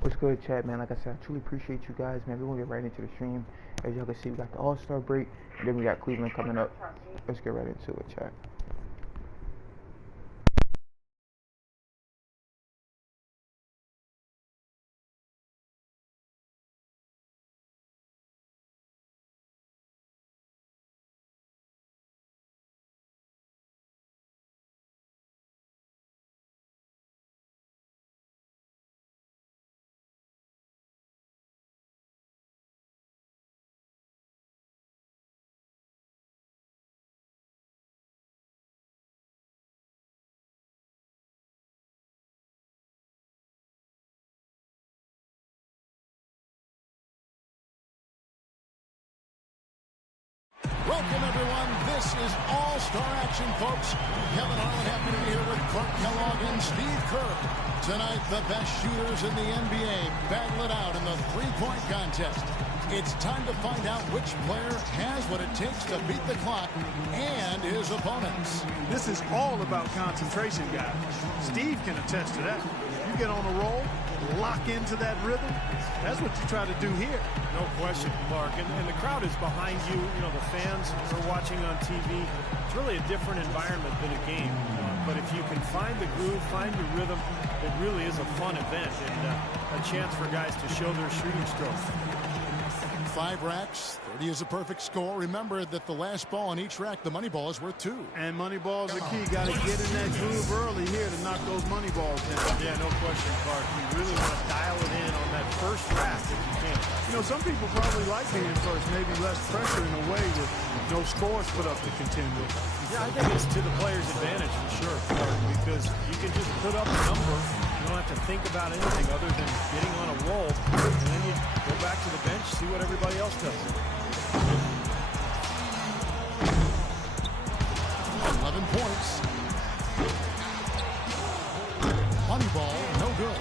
What's good, chat, man? Like I said, I truly appreciate you guys, man. We're gonna get right into the stream. As y'all can see, we got the All-Star break, and then we got Cleveland coming up. Let's get right into it, chat. Welcome, everyone. This is All-Star action, folks. Kevin Harlan happy to be here with Clark Kellogg and Steve Kerr. Tonight, the best shooters in the NBA battle it out in the three-point contest. It's time to find out which player has what it takes to beat the clock and his opponents. This is all about concentration, guys. Steve can attest to that. You get on a roll, lock into that rhythm. That's what you try to do here. No question, Clark. And the crowd is behind you. You know, the fans are watching on TV. It's really a different environment than a game. But if you can find the groove, find your rhythm, it really is a fun event and a chance for guys to show their shooting stroke. 5 racks, 30 is a perfect score. Remember that the last ball on each rack, the money ball is worth 2. And money ball is the key. Got to get in that groove early here to knock those money balls down. Yeah, no question, Clark. You really want to dial it in on that first rack if you can. You know, some people probably like being first, maybe less pressure in a way with no scores put up to contend with. Yeah, I think it's to the player's advantage for sure, Clark, because you can just put up a number. You don't have to think about anything other than getting on a roll, and then you go back to the bench, see what everybody else does. 11 points. Money ball, no good.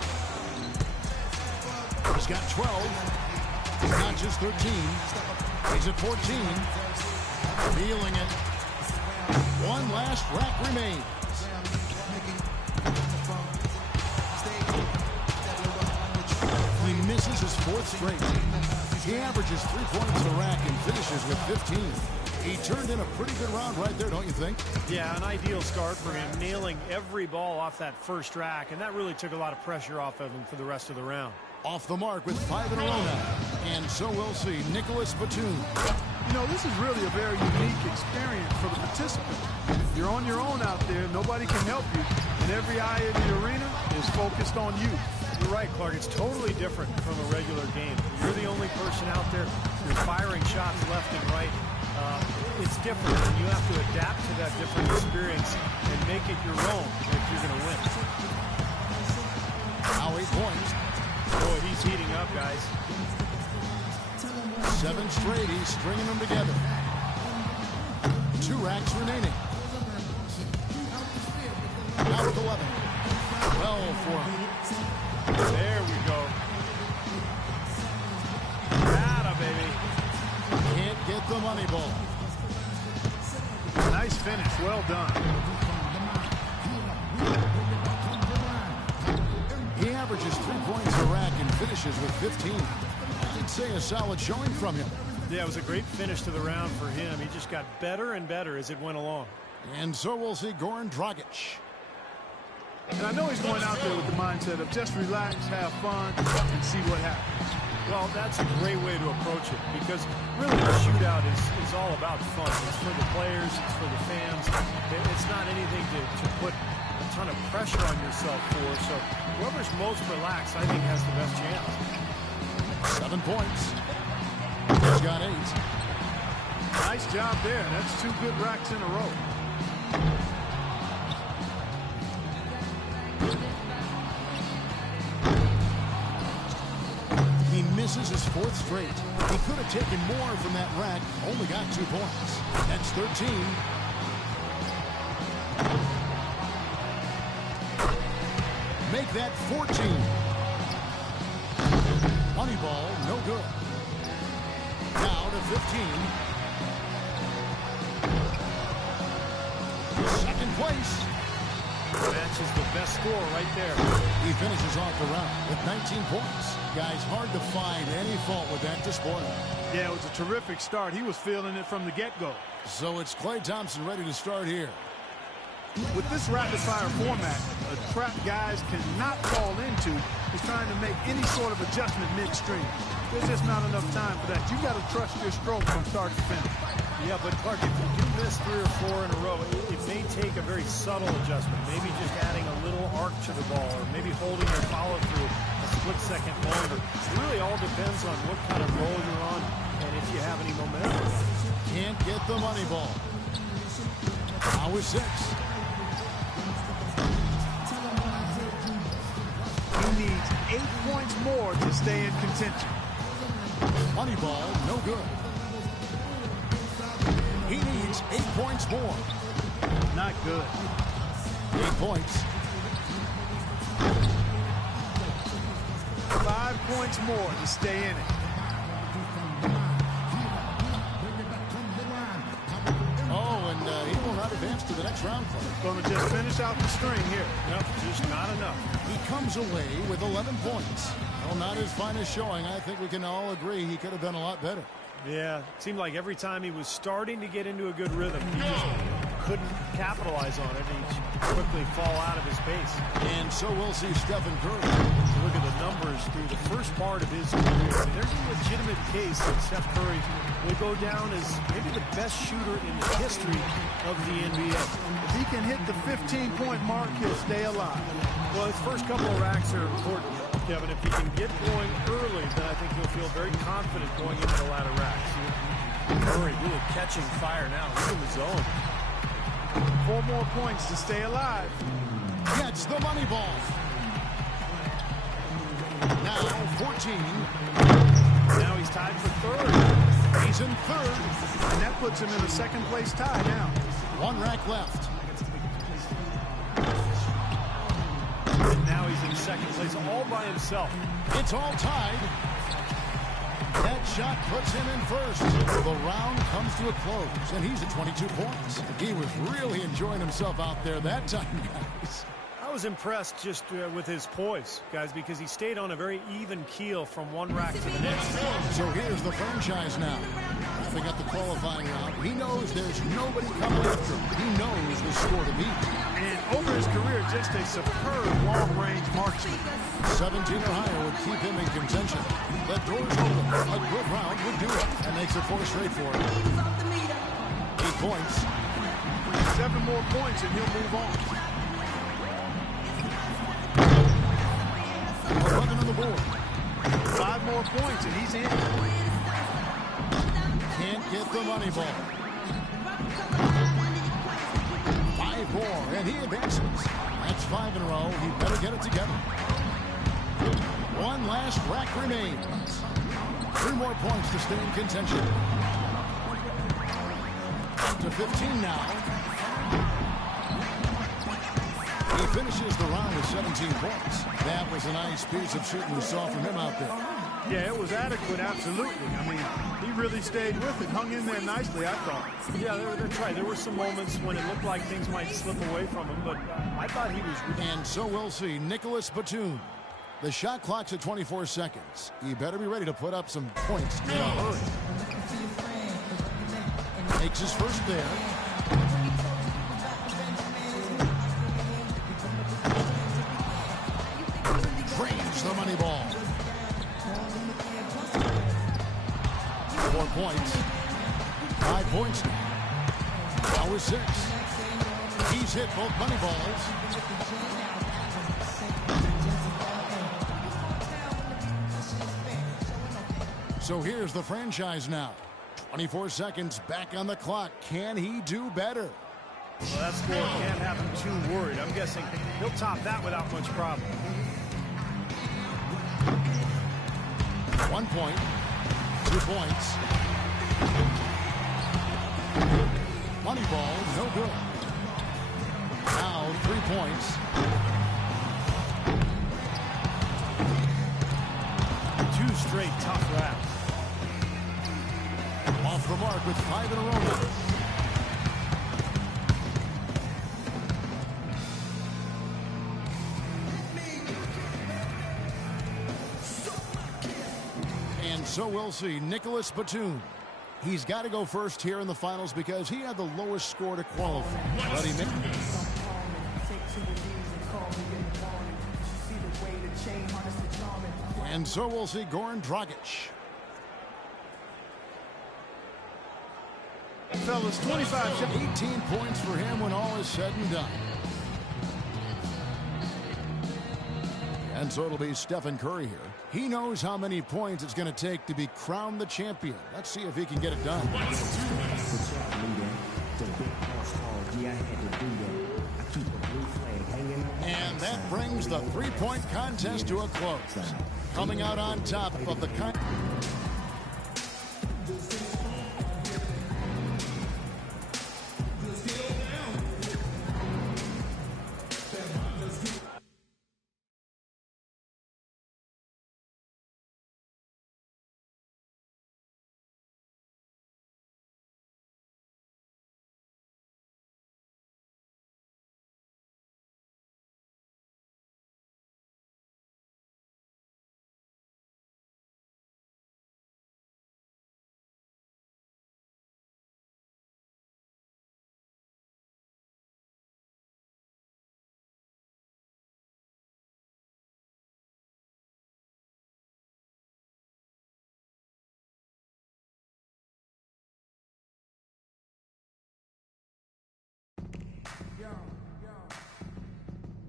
He's got 12. He's not just 13. He's at 14. Feeling it. One last rack remains. He misses his 4th straight. He averages 3 points a rack and finishes with 15. He turned in a pretty good round right there, don't you think? Yeah, an ideal start for him, nailing every ball off that first rack, and that really took a lot of pressure off of him for the rest of the round. Off the mark with 5 in a row now. And so we'll see Nicholas Batum. You know, this is really a very unique experience for the participant. You're on your own out there. Nobody can help you. And every eye in the arena is focused on you. You're right, Clark. It's totally different from a regular game. You're the only person out there. You're firing shots left and right. It's different, and you have to adapt to that different experience and make it your own if you're going to win. Now 8 points. Boy, he's heating up, guys. 7 straight. He's stringing them together. 2 racks remaining. Now with 11. Well for him. There we go. Atta, baby. Can't get the money ball. Nice finish. Well done. He averages 3 points a rack and finishes with 15. I'd say a solid showing from him. Yeah, it was a great finish to the round for him. He just got better and better as it went along. And so we'll see Goran Dragic. And I know he's going out there with the mindset of just relax, have fun, and see what happens. Well, that's a great way to approach it because really the shootout is all about fun. It's for the players, it's for the fans. It's not anything to put a ton of pressure on yourself for. So whoever's most relaxed, I think, has the best chance. 7 points. He's got 8. Nice job there. That's 2 good racks in a row. He misses his 4th straight. He could have taken more from that rack. Only got 2 points. That's 13. Make that 14. Money ball, no good. Now to 15. 2nd place. Matches the best score right there. He finishes off the round with 19 points. Guys, hard to find any fault with that display. Yeah, it was a terrific start. He was feeling it from the get-go. So it's Klay Thompson ready to start here. With this rapid-fire format, a trap guys cannot fall into is trying to make any sort of adjustment midstream. There's just not enough time for that. You've got to trust your stroke from start to finish. Yeah, but Clark, if you do miss 3 or 4 in a row, it may take a very subtle adjustment. Maybe just adding a little arc to the ball, or maybe holding your follow-through a split second longer. It really all depends on what kind of roll you're on and if you have any momentum. Can't get the money ball. Now with 6. He needs 8 points more to stay in contention. Money ball, no good. He needs 8 points more. Not good. 8 points. 5 points more to stay in it. Oh, and he will not advance to the next round. Going to just finish out the string here. Yep, just not enough. He comes away with 11 points. Well, not his finest showing. I think we can all agree he could have done a lot better. Yeah, it seemed like every time he was starting to get into a good rhythm, he just couldn't capitalize on it. He'd quickly fall out of his pace. And so we'll see Stephen Curry. Look at the numbers through the first part of his career. I mean, there's a legitimate case that Steph Curry will go down as maybe the best shooter in the history of the NBA. If he can hit the 15-point mark, he'll stay alive. Well, his first couple of racks are important, Kevin. If he can get going early, then I think he'll feel very confident going into the latter racks. Curry really catching fire now. He's in the zone. 4 more points to stay alive. Gets the money ball. Now 14. Now he's tied for third. He's in third. And that puts him in a second-place tie now. 1 rack left. And now he's in second place all by himself. It's all tied. That shot puts him in first. The round comes to a close, and he's at 22 points. He was really enjoying himself out there that time, guys. I was impressed just with his poise, guys, because he stayed on a very even keel from one rack to the next. So here's the franchise now. Wrapping up the qualifying round, he knows there's nobody coming after him. He knows the score to beat. And over his career, just a superb long-range marksman. 17 or higher would keep him in contention. The door's open. A good round would do it. That makes it 4 straight for him. 8 points. 7 more points and he'll move on. 11 on the board. 5 more points and he's in. Can't get the money ball. 5 more, and he advances. That's 5 in a row. He better get it together. 1 last rack remains. 3 more points to stay in contention. Up to 15 now. He finishes the round with 17 points. That was a nice piece of shooting we saw from him out there. Yeah, it was adequate, absolutely. I mean, he really stayed with it, hung in there nicely, I thought. Yeah, that's right. There were some moments when it looked like things might slip away from him, but I thought he was... And so we'll see Nicholas Batum. The shot clock's at 24 seconds. He better be ready to put up some points in a hurry. Makes his first there. Drains the money ball. 4 points. 5 points now. Now with 6. He's hit both money balls. So here's the franchise now. 24 seconds back on the clock. Can he do better? Well, that score can't have him too worried. I'm guessing he'll top that without much problem. 1 point. 2 points. Money ball, no good. Now 3 points. 2 straight tough racks. Off the mark with 5 in a row now. So we'll see. Nicholas Batum. He's got to go first here in the finals because he had the lowest score to qualify. But he and so we'll see Goran Dragic. Fellas, 25, 18 points for him when all is said and done. And so it'll be Stephen Curry here. He knows how many points it's going to take to be crowned the champion. Let's see if he can get it done. And that brings the three-point contest to a close. Coming out on top of the contest.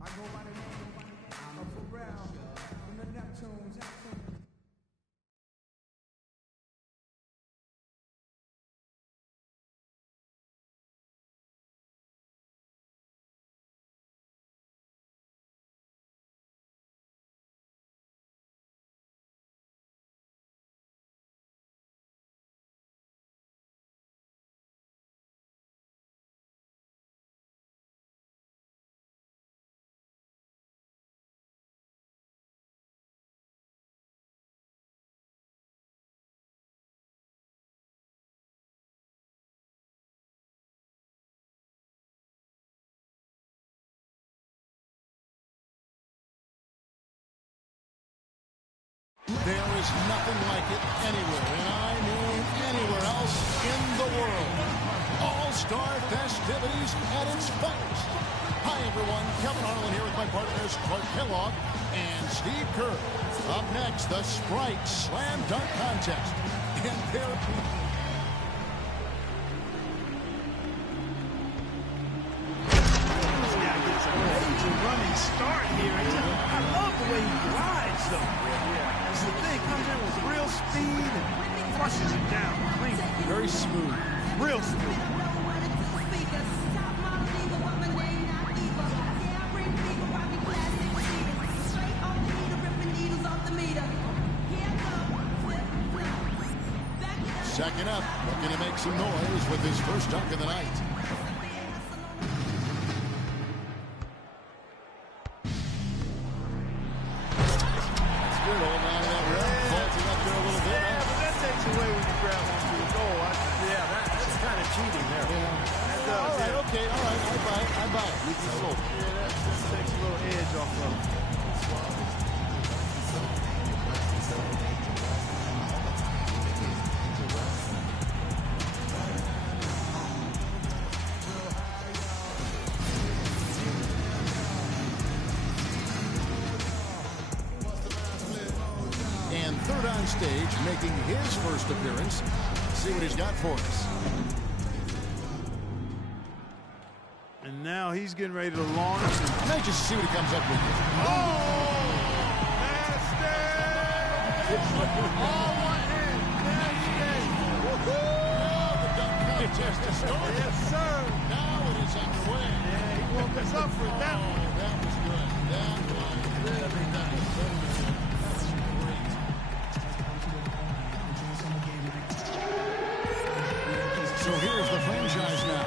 I go by the name of Pharrell from the Neptunes. There is nothing like it anywhere, and I mean anywhere else in the world. All-Star festivities at its finest. Hi, everyone. Kevin Harlan here with my partners Clark Kellogg and Steve Kerr. Up next, the Sprite Slam Dunk Contest. And there... running start here. I love the way he glides, though. That's the thing. Comes in with real speed and flushes it down. Clean. Very smooth. Real smooth. Second up, looking to make some noise with his first dunk of the night. Third on stage, making his first appearance. See what he's got for us. And now he's getting ready to launch. I'm anxious to see what he comes up with. Oh! Nasty! All one hand. Nasty! Now the dunk contest is started. Yes, sir. Now it is underway. Yeah, he woke us up for that one. That was good. That was really nice. So here's the franchise now.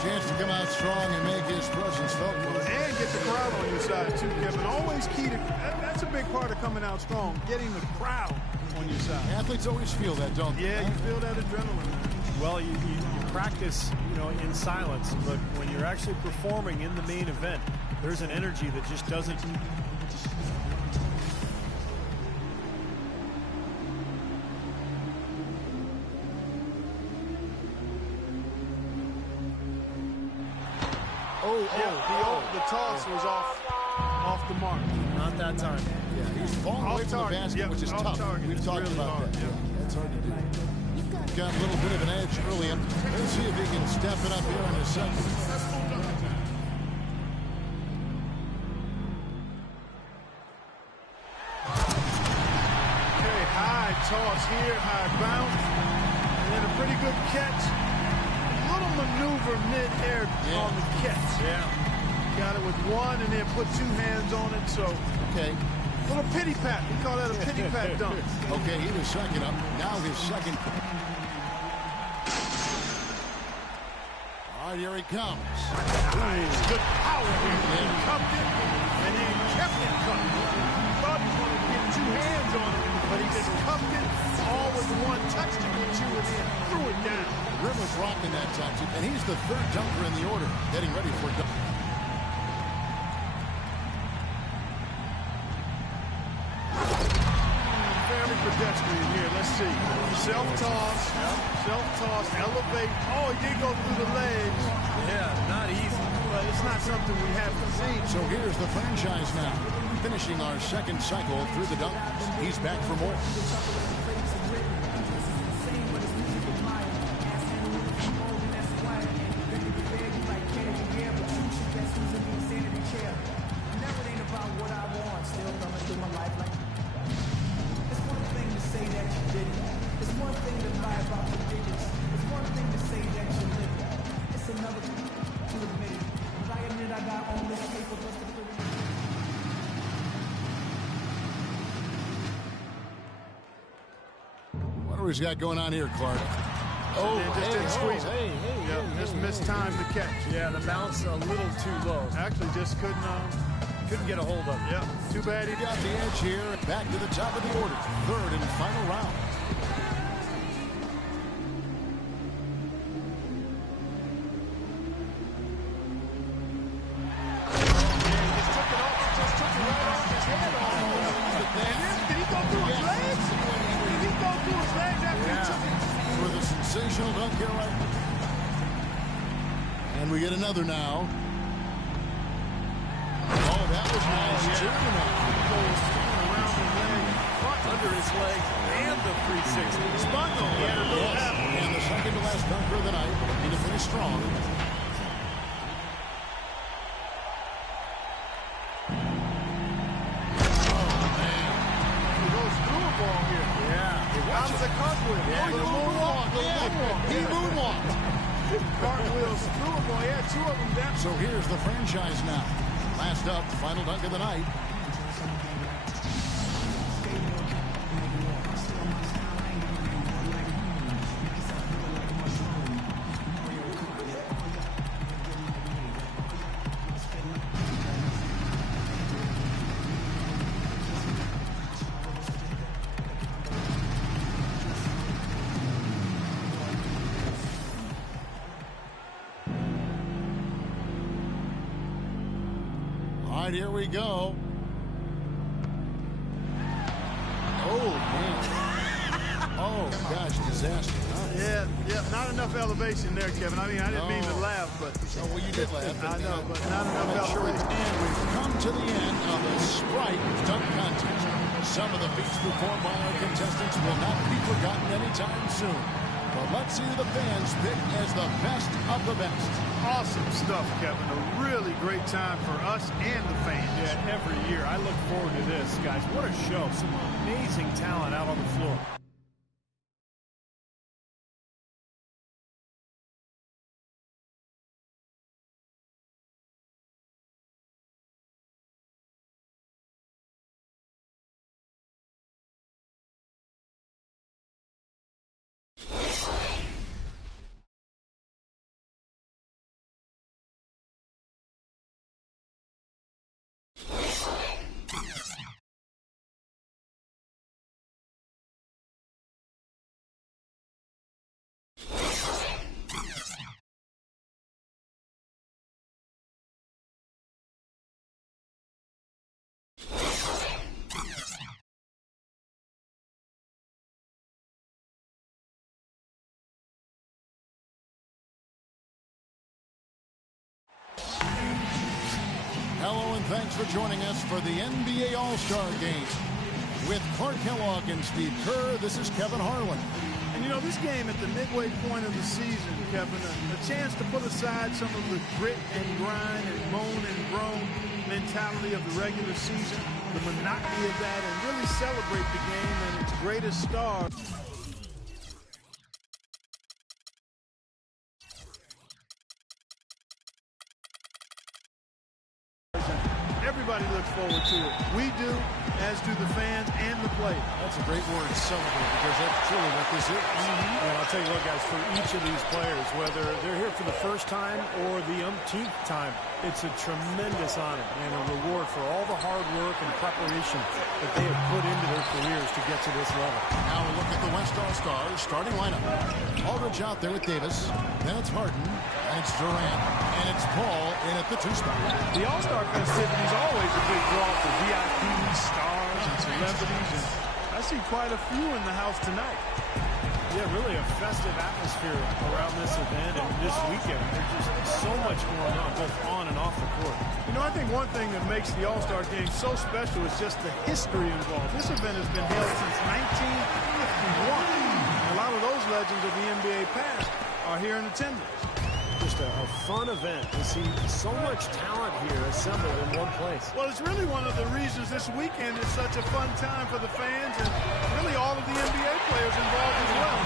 Chance to come out strong and make his presence felt. And get the crowd on your side, too, Kevin. Always key to that's a big part of coming out strong, getting the crowd on your side. Athletes always feel that, don't they? Yeah, you feel that adrenaline. Well, you practice, in silence, but when you're actually performing in the main event, there's an energy that just doesn't. The toss was off the mark. Not that time. Yeah, he's falling away from the basket, which is tough. We've talked about that. Yeah, that's hard to do. Got a little bit of an edge early. Let's see if he can step it up here in a second. Okay, high toss here, high bounce, and then a pretty good catch. A little maneuver mid-air on the catch. Yeah. Got it with one and then put two hands on it, so Okay. little pity pat. We call that a pity pat dunk. Okay, he was second up. Now his second. All right, here he comes. Nice, good power here. He cupped it and then kept it cupped. Thought he wanted to get two hands on it, but he just cupped it all with one touch to get two and then threw it down. Rim was rocking that time, and he's the third dunker in the order, getting ready for a dunk. Fairly pedestrian here. Let's see. Self-toss, elevate. Oh, he did go through the legs. Yeah, not easy. But it's not something we haven't seen. So here's the franchise now, finishing our second cycle through the dunk. He's back for more. What do we got going on here, Clark? Oh, just didn't squeeze it. Just missed time to catch. Yeah, the bounce a little too low. Actually, just couldn't Couldn't get a hold of it. Yeah, too bad he Got the edge here. Back to the top of the order. Third and final round. Sensational dunk here, right? And we get another now. Oh, that was nice. Under his leg and the 360. Spun though. He had a little half. And the second to last dunker of the night. Looking to finish strong. He goes through a ball here. How does a cartwheel? He moonwalked. Cartwheels through a ball. He had two of them down. So here's the franchise now. Last up, final dunk of the night. All right, here we go. Oh, man. Oh, gosh, disaster. Huh? Yeah, not enough elevation there, Kevin. I mean, I didn't mean to laugh, but... Oh, well, you did laugh. I know, but not enough Sure, elevation. and we've come to the end of the Sprite dunk contest. Some of the feats performed by our contestants will not be forgotten anytime soon. But let's see who the fans pick as the best of the best. Awesome stuff, Kevin. A really great time for us and the fans. Yeah, every year. I look forward to this, guys. What a show. Some amazing talent out on the floor. Hello and thanks for joining us for the NBA All-Star Game. With Clark Kellogg and Steve Kerr, this is Kevin Harlan. And you know, this game at the midway point of the season, Kevin, a chance to put aside some of the grit and grind and moan and groan mentality of the regular season, the monotony of that, and really celebrate the game and its greatest star. Everybody looks forward to it. We do, as do the fans and the players. That's a great word, celebrate, because that's truly what this is. And I'll tell you what, guys, for each of these players, whether they're here for the first time or the umpteenth time, it's a tremendous honor and a reward for all the hard work and preparation that they have put into their careers to get to this level. Now a look at the West All-Stars starting lineup. Aldridge out there with Davis. Then it's Harden. And it's Durant. And it's Paul in at the 2 spot. The All-Star festivity is always a big draw for VIPs, stars, and celebrities. And I see quite a few in the house tonight. Yeah, really a festive atmosphere around this event and this weekend. There's just so much going on, both on and off the court. You know, I think one thing that makes the All-Star Game so special is just the history involved. This event has been held since 1951. And a lot of those legends of the NBA past are here in attendance. Just a fun event to see so much talent here assembled in one place. Well, it's really one of the reasons this weekend is such a fun time for the fans and really all of the NBA players involved as well.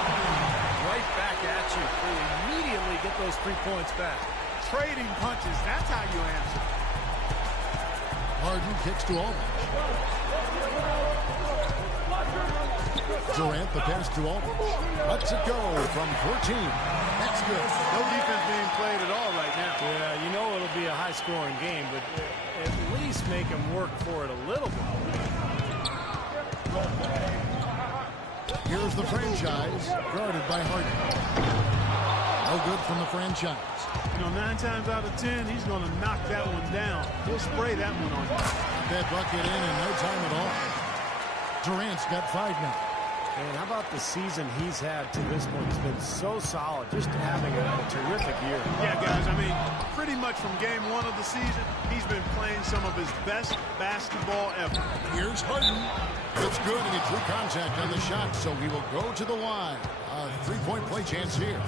Right back at you. They immediately get those 3 points back. Trading punches, that's how you answer. Harden kicks to Aldridge. Durant, the pass to Aldridge. Lets it go from 14. That's good. No defense being played at all right now. Yeah, you know it'll be a high-scoring game, but at least make them work for it a little bit. Here's the franchise, guarded by Harden. No good from the franchise. You know, 9 times out of 10, he's going to knock that one down. He'll spray that one on you. That bucket in no time at all. Durant's got 5 now. And how about the season he's had to this point? He's been so solid, just having a terrific year. Yeah, guys, I mean, pretty much from game 1 of the season, he's been playing some of his best basketball ever. Here's Harden. It's good, and he drew contact on the shot, so he will go to the line. A 3-point play chance here.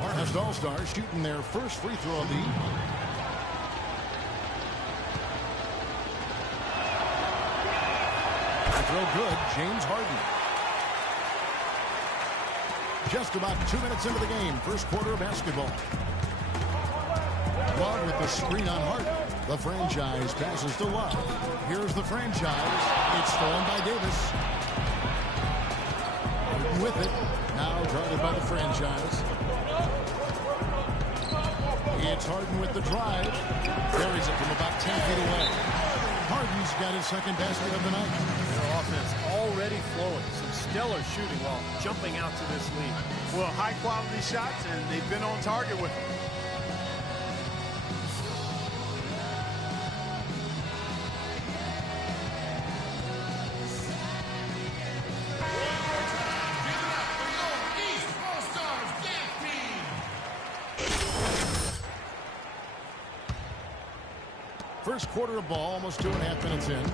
West All-Stars shooting their first free throw of the evening. Throw good, James Harden. Just about 2 minutes into the game, first quarter of basketball. Love with the screen on Harden. The franchise passes to Love. Here's the franchise. It's stolen by Davis. Harden with it. Now guarded by the franchise. It's Harden with the drive. Buries it from about 10 feet away. Harden's got his second basket of the night. Their offense already flowing. Some stellar shooting while jumping out to this lead. Well, high-quality shots, and they've been on target with them. First quarter of ball, almost 2.5 minutes in.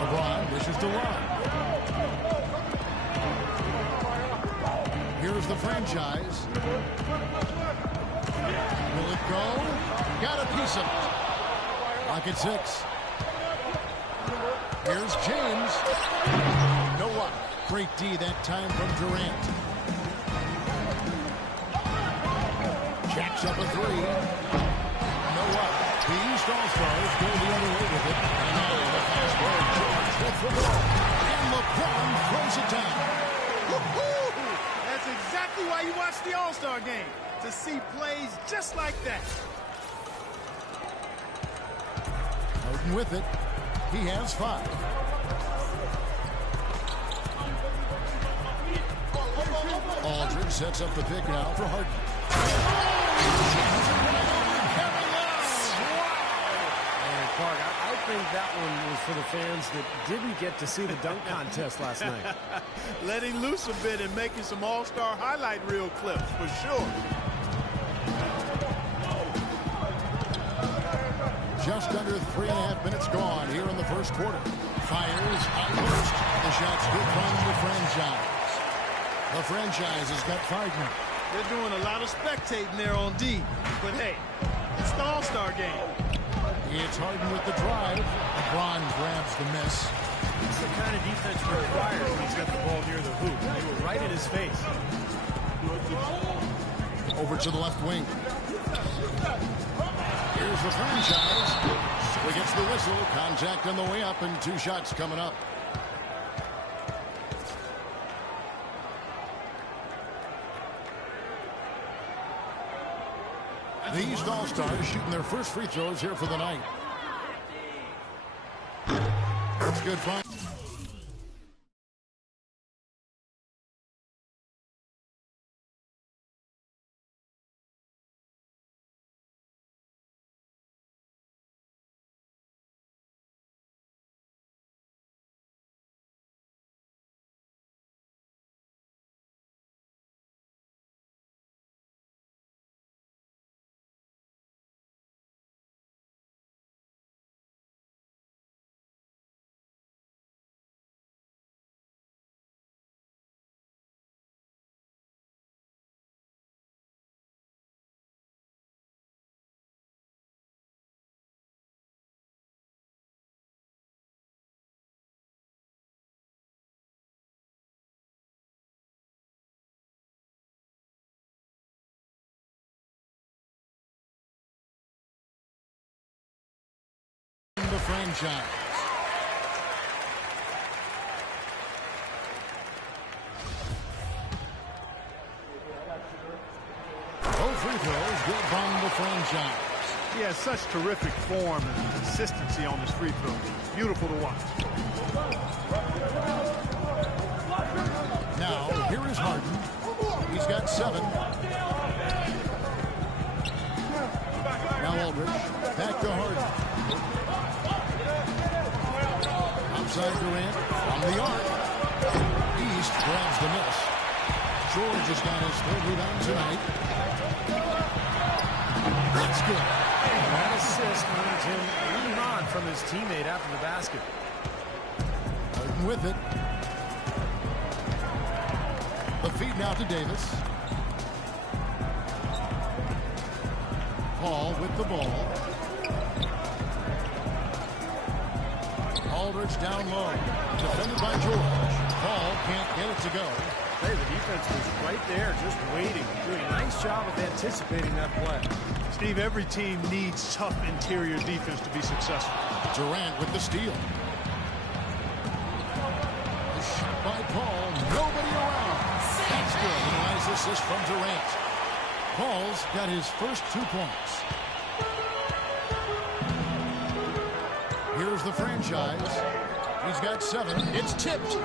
LeBron dishes to Love. Here's the franchise. Will it go? Got a piece of it. Lock at 6. Here's James. No luck. Great D that time from Durant. Jacks up a 3. The East All-Stars go the other way with it. And now the fast break. George with the ball. And LeBron throws it down. That's exactly why you watch the All-Star Game. To see plays just like that. Harden with it. He has 5. Aldridge sets up the pick now for Harden. Clark, I think that one was for the fans that didn't get to see the dunk contest last night. Letting loose a bit and making some All-Star highlight reel clips, for sure. Just under 3.5 minutes gone here in the first quarter. Fires out first. The shot's good from the franchise. The franchise has got 5 now. They're doing a lot of spectating there on D. But hey, it's the All-Star game. It's Harden with the drive. LeBron grabs the miss. It's the kind of defense required when he's got the ball near the hoop. They were right in his face. Over to the left wing. Here's the franchise. So he gets the whistle. Contact on the way up and 2 shots coming up. The East All-Stars shooting their first free throws here for the night. That's good fun. The franchise. Both free throws good from the franchise. He has such terrific form and consistency on his free throw. Beautiful to watch. Now, here is Harden. He's got 7. Now Aldridge. Back to Harden. Outside Durant from the arc. East grabs the miss. George has got his 3rd rebound tonight. That's good. That assist earns him leading on from his teammate after the basket. Harden with it. The feed now to Davis. Paul with the ball. Aldridge down low. Defended by George. Paul can't get it to go. Hey, the defense was right there just waiting. Doing a nice job of anticipating that play. Steve, every team needs tough interior defense to be successful. Durant with the steal. The shot by Paul. Nobody around. That's good. A nice assist from Durant. Paul's got his first 2 points. Here's the franchise. He's got 7. It's tipped.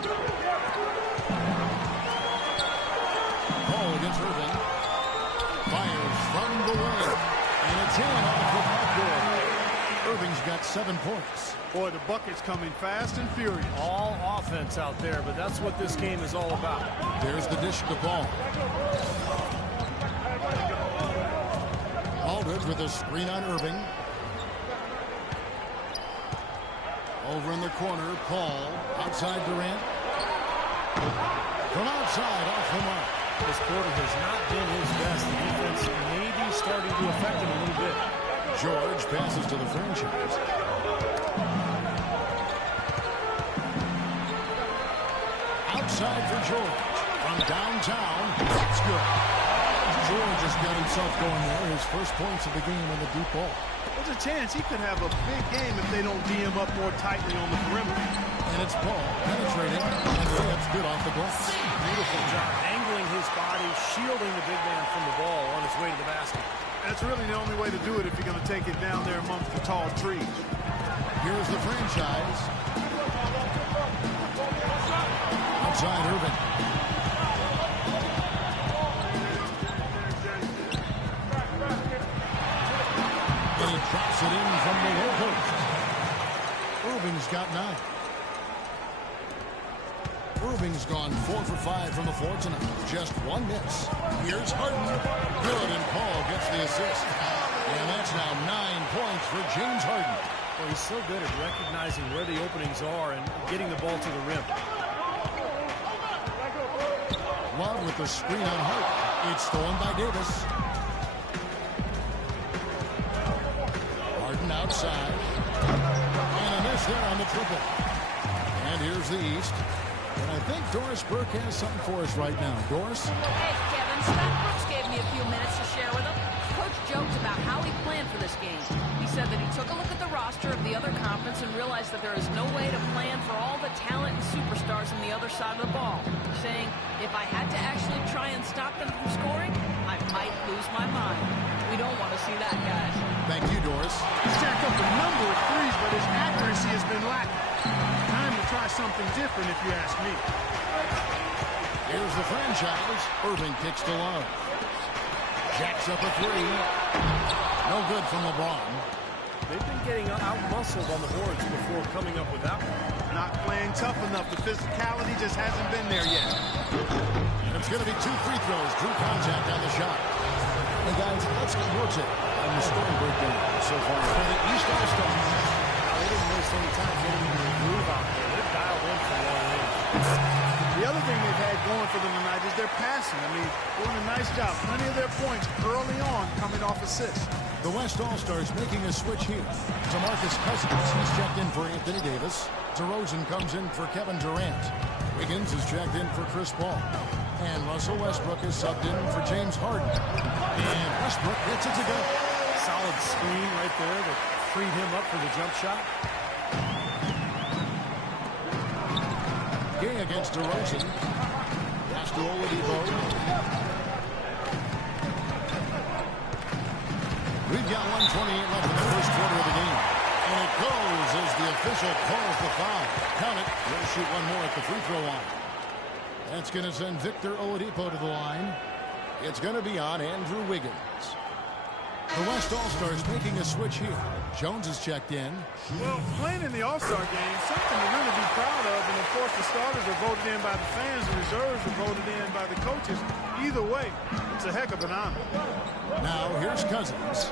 Paul against Irving. Fires from the wing. And it's in off the backboard. Irving's got 7 points. Boy, the bucket's coming fast and furious. All offense out there, but that's what this game is all about. There's the dish to Paul. Aldridge with a screen on Irving. Over in the corner, Paul. Outside Durant. From outside, off the mark. This quarter has not been his best. The defense may be starting to affect him a little bit. George passes to the franchise. Outside for George. From downtown. That's good. George just got himself going there. His first points of the game on the deep ball. There's a chance he could have a big game if they don't D him up more tightly on the perimeter. And it's Paul penetrating. And the layup's good off the glass. Beautiful job angling his body, shielding the big man from the ball on his way to the basket. That's really the only way to do it if you're going to take it down there amongst the tall trees. Here's the franchise. Outside Irving. And he drops it in from the low post. He's got 9. Irving's gone 4 for 5 from the floor tonight. Just 1 miss. Here's Harden. Good, and Paul gets the assist. And that's now 9 points for James Harden. Well, he's so good at recognizing where the openings are and getting the ball to the rim. Love with the screen on Hart. It's stolen by Davis. Harden outside. And a miss there on the triple. And here's the East. And I think Doris Burke has something for us right now. Doris? Hey, Kevin. Scott Brooks gave me a few minutes to share with him. Coach joked about how he planned for this game. He said that he took a look at the roster of the other conference and realized that there is no way to plan for all the talent and superstars on the other side of the ball. Saying, if I had to actually try and stop them from scoring, I might lose my mind. We don't want to see that, guys. Thank you, Doris. He's jacked up a number of threes, but his accuracy has been lacking. Time to try something different, if you ask me. Here's the franchise. Irving kicks to Love. Jacks up a 3. No good from LeBron. They've been getting out-muscled on the boards before coming up with that one. Not playing tough enough. The physicality just hasn't been there yet. And it's going to be 2 free throws. Drew contact on the shot. Hey, guys, let's get your take on the scoring breakdown so far for the East All-Stars. They didn't waste any time getting into the groove out there. They're dialed in from long range. The other thing they've had going for them tonight is their passing. I mean, doing a nice job. Plenty of their points early on coming off assists. The West All-Stars making a switch here. DeMarcus Cousins has checked in for Anthony Davis. DeRozan comes in for Kevin Durant. Wiggins is checked in for Chris Paul. And Russell Westbrook is subbed in for James Harden. And Westbrook gets it to go. Solid screen right there that freed him up for the jump shot. Gay against DeRozan. Pass to Oladipo. We've got 1:28 left in the first quarter of the game. And it goes as the official calls the foul. Count it. We'll shoot one more at the free throw line. That's going to send Victor Oladipo to the line. It's going to be on Andrew Wiggins. The West All-Stars making a switch here. Jones is checked in. Well, playing in the All-Star game, something to really be proud of. And, of course, the starters are voted in by the fans. The reserves are voted in by the coaches. Either way, it's a heck of an honor. Now, here's Cousins.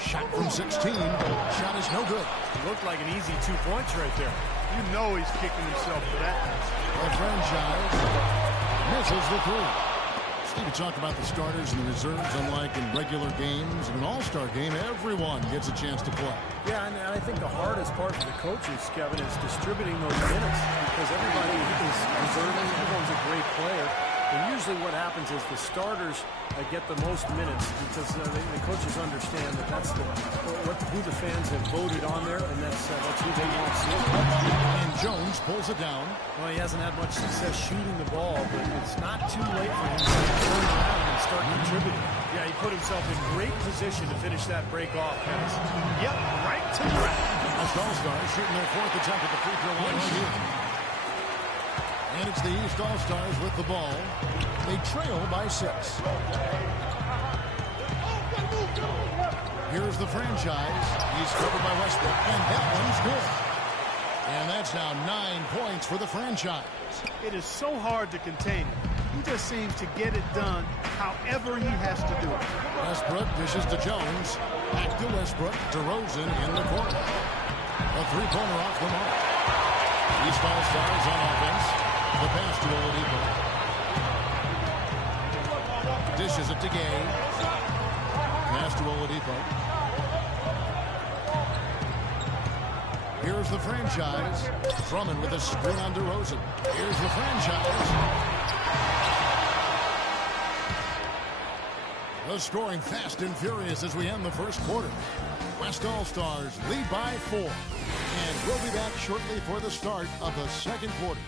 Shot from 16. Shot is no good. It looked like an easy 2 points right there. You know he's kicking himself for that. The franchise misses the 3. Steve, we talked about the starters and the reserves. Unlike in regular games, in an all-star game, everyone gets a chance to play. Yeah, and I think the hardest part for the coaches, Kevin, is distributing those minutes because everybody is deserving. Everyone's a great player. And usually what happens is the starters get the most minutes because the coaches understand that that's who the fans have voted on there, and that's who they want to see. And Jones pulls it down. Well, he hasn't had much success shooting the ball, but it's not too late for him to turn around and start contributing. Yeah, he put himself in great position to finish that break off pass. Yep, right to the rack. That's All-Stars shooting their 4th attempt at the free throw line right here. And it's the East All-Stars with the ball. They trail by 6. Here's the franchise. He's covered by Westbrook, and that one's good. And that's now 9 points for the franchise. It is so hard to contain him. He just seems to get it done however he has to do it. Westbrook dishes to Jones. Back to Westbrook. DeRozan in the corner. A three-pointer off the mark. East All-Stars on offense. The pass to Oladipo. Dishes it to Gay. Pass to Oladipo. Here's the franchise. Drummond with a screen on DeRozan. Here's the franchise. The scoring fast and furious as we end the first quarter. West All-Stars lead by 4. And we'll be back shortly for the start of the second quarter.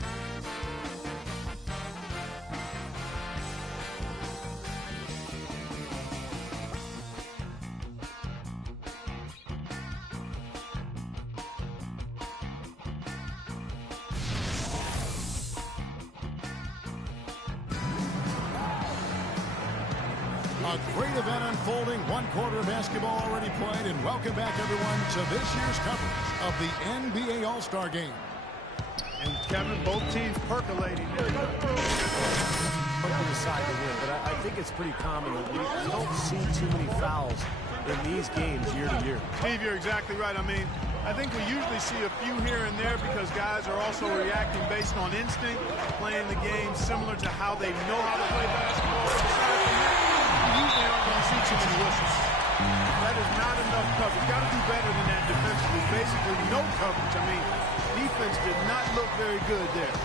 A great event unfolding. One quarter of basketball already played. And welcome back, everyone, to this year's coverage of the NBA All-Star Game. And Kevin, both teams percolating. Decide to win, but I think it's pretty common that we don't see too many fouls in these games year to year. Steve, you're exactly right. I mean, I think we usually see a few here and there because guys are also reacting based on instinct, playing the game similar to how they know how to play basketball. Aside from that, you usually aren't going to see too many whistles. That is not enough coverage. Got to do better than that defensively. Basically, no coverage. I mean, defense did not look very good there.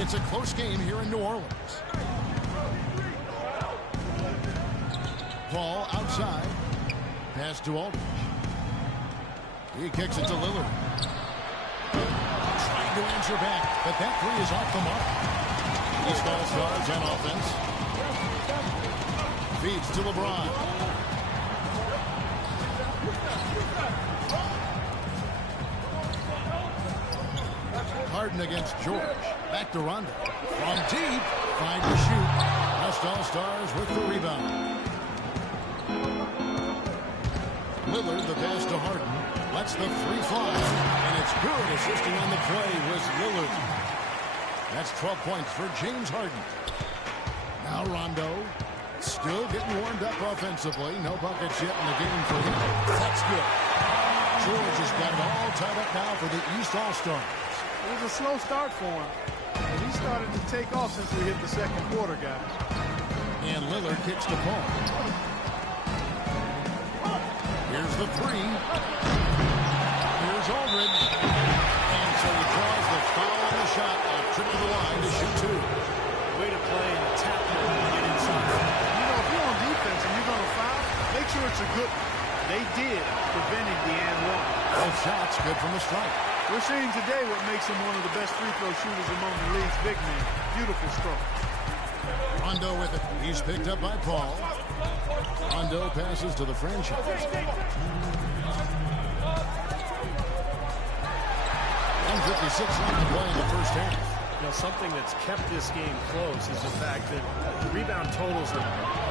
It's a close game here in New Orleans. Ball outside. Pass to Aldridge. He kicks it to Lillard. Trying to answer back, but that three is off the mark. East All-Stars on offense. Feeds to LeBron. Harden against George. Back to Rondo. From deep. 5 to shoot. West All-Stars with the rebound. Lillard, the pass to Harden. Lets the three fly. And it's good. Assisting on the play was Lillard. That's 12 points for James Harden. Now Rondo. Still getting warmed up offensively. No buckets yet in the game for him. That's good. George has got it all tied up now for the East All-Stars. It was a slow start for him. And he started to take off since we hit the second quarter, guys. And Lillard kicks the ball. Here's the three. Here's Aldridge. And so he draws the foul on the shot. A trip to the line to shoot two. Way to play and tap it and get inside. You know, if you're on defense and you're going to foul, make sure it's a good one. They did, preventing the and one. Both shots good from the strike. We're seeing today what makes him one of the best free throw shooters among the league's big men. Beautiful stroke. Rondo with it. He's picked up by Paul. Rondo passes to the franchise. 1:56 left to play in the first half. You know, something that's kept this game close is the fact that the rebound totals are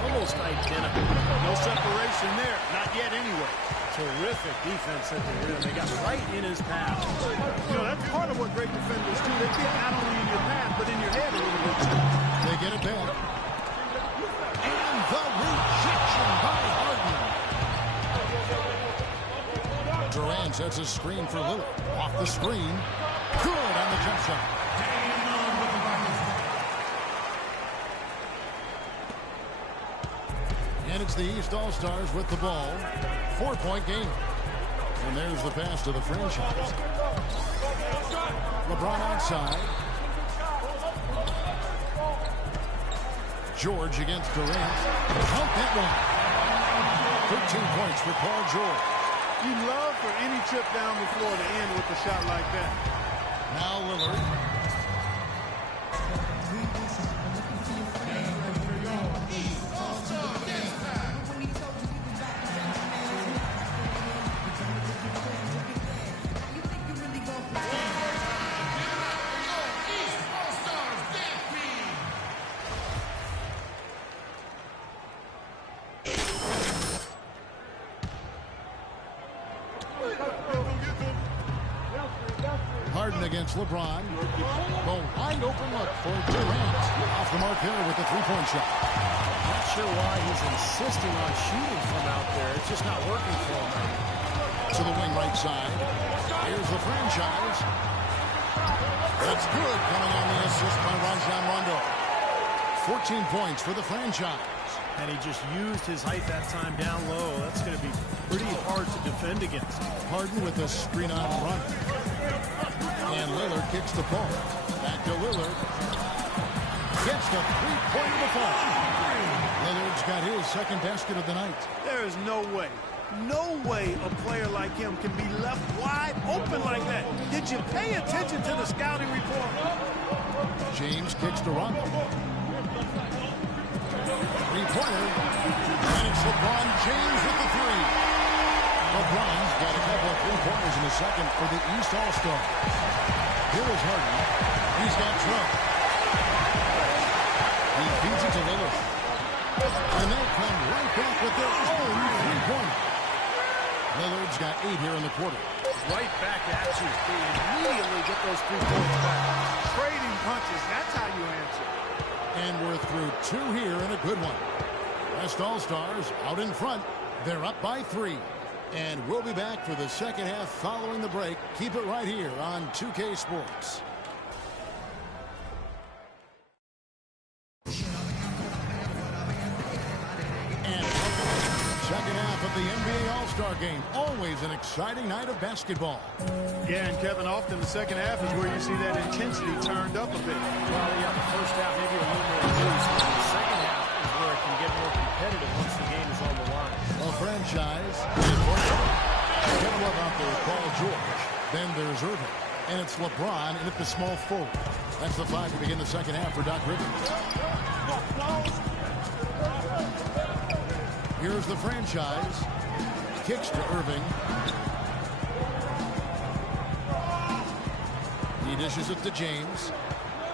almost identical. No separation there. Not yet anyway. Terrific defense at the rim. They got right in his path. You know, that's part of what great defenders do. They get not only in your path, but in your head a little bit too. They get it back. And the rejection by Harden. Durant sets a screen for Lillard. Off the screen. Good on the jump shot. And it's the East All-Stars with the ball. 4-point game. And there's the pass to the franchise. LeBron outside. George against Durant. Count that one. 13 points for Paul George. You love for any trip down the floor to end with a shot like that. Now Lillard. Harden against LeBron. The wide open look for Durant. Off the mark there with the three-point shot. Not sure why he's insisting on shooting from out there. It's just not working for him. To the wing right side. Here's the franchise. That's good, coming on the assist by Rajon Rondo. 14 points for the franchise. And he just used his height that time down low. That's going to be pretty hard to defend against. Harden with a screen on run. And Lillard kicks the ball. Back to Lillard. Gets the three-point in the fall. Lillard's got his second basket of the night. There is no way a player like him can be left wide open like that. Did you pay attention to the scouting report? James kicks to Rondo. Three-pointer. And it's LeBron James with the three. LeBron's got a couple of three-pointers in the second for the East All-Star. Here is Harden. He's got trouble. He feeds it to Lillard. And they come right back with their own three-pointer. Lillard's got 8 here in the quarter. Right back at you. They immediately get those 3 points back. Trading punches, that's how you answer. And we're through 2 here and a good one. West All-Stars out in front. They're up by 3. And we'll be back for the second half following the break. Keep it right here on 2K Sports. And second half of the NBA All-Star game. Always an exciting night of basketball. Yeah, and Kevin, often the second half is where you see that intensity turned up a bit. Well, yeah, the first half maybe a little more loose, but the second half is where it can get more competitive once the game is on the line. A franchise. Kevin Love out there with Paul George. Then there's Irving. And it's LeBron in at the small forward. That's the 5 to begin the second half for Doc Rivers. Here's the franchise. Kicks to Irving. He dishes it to James.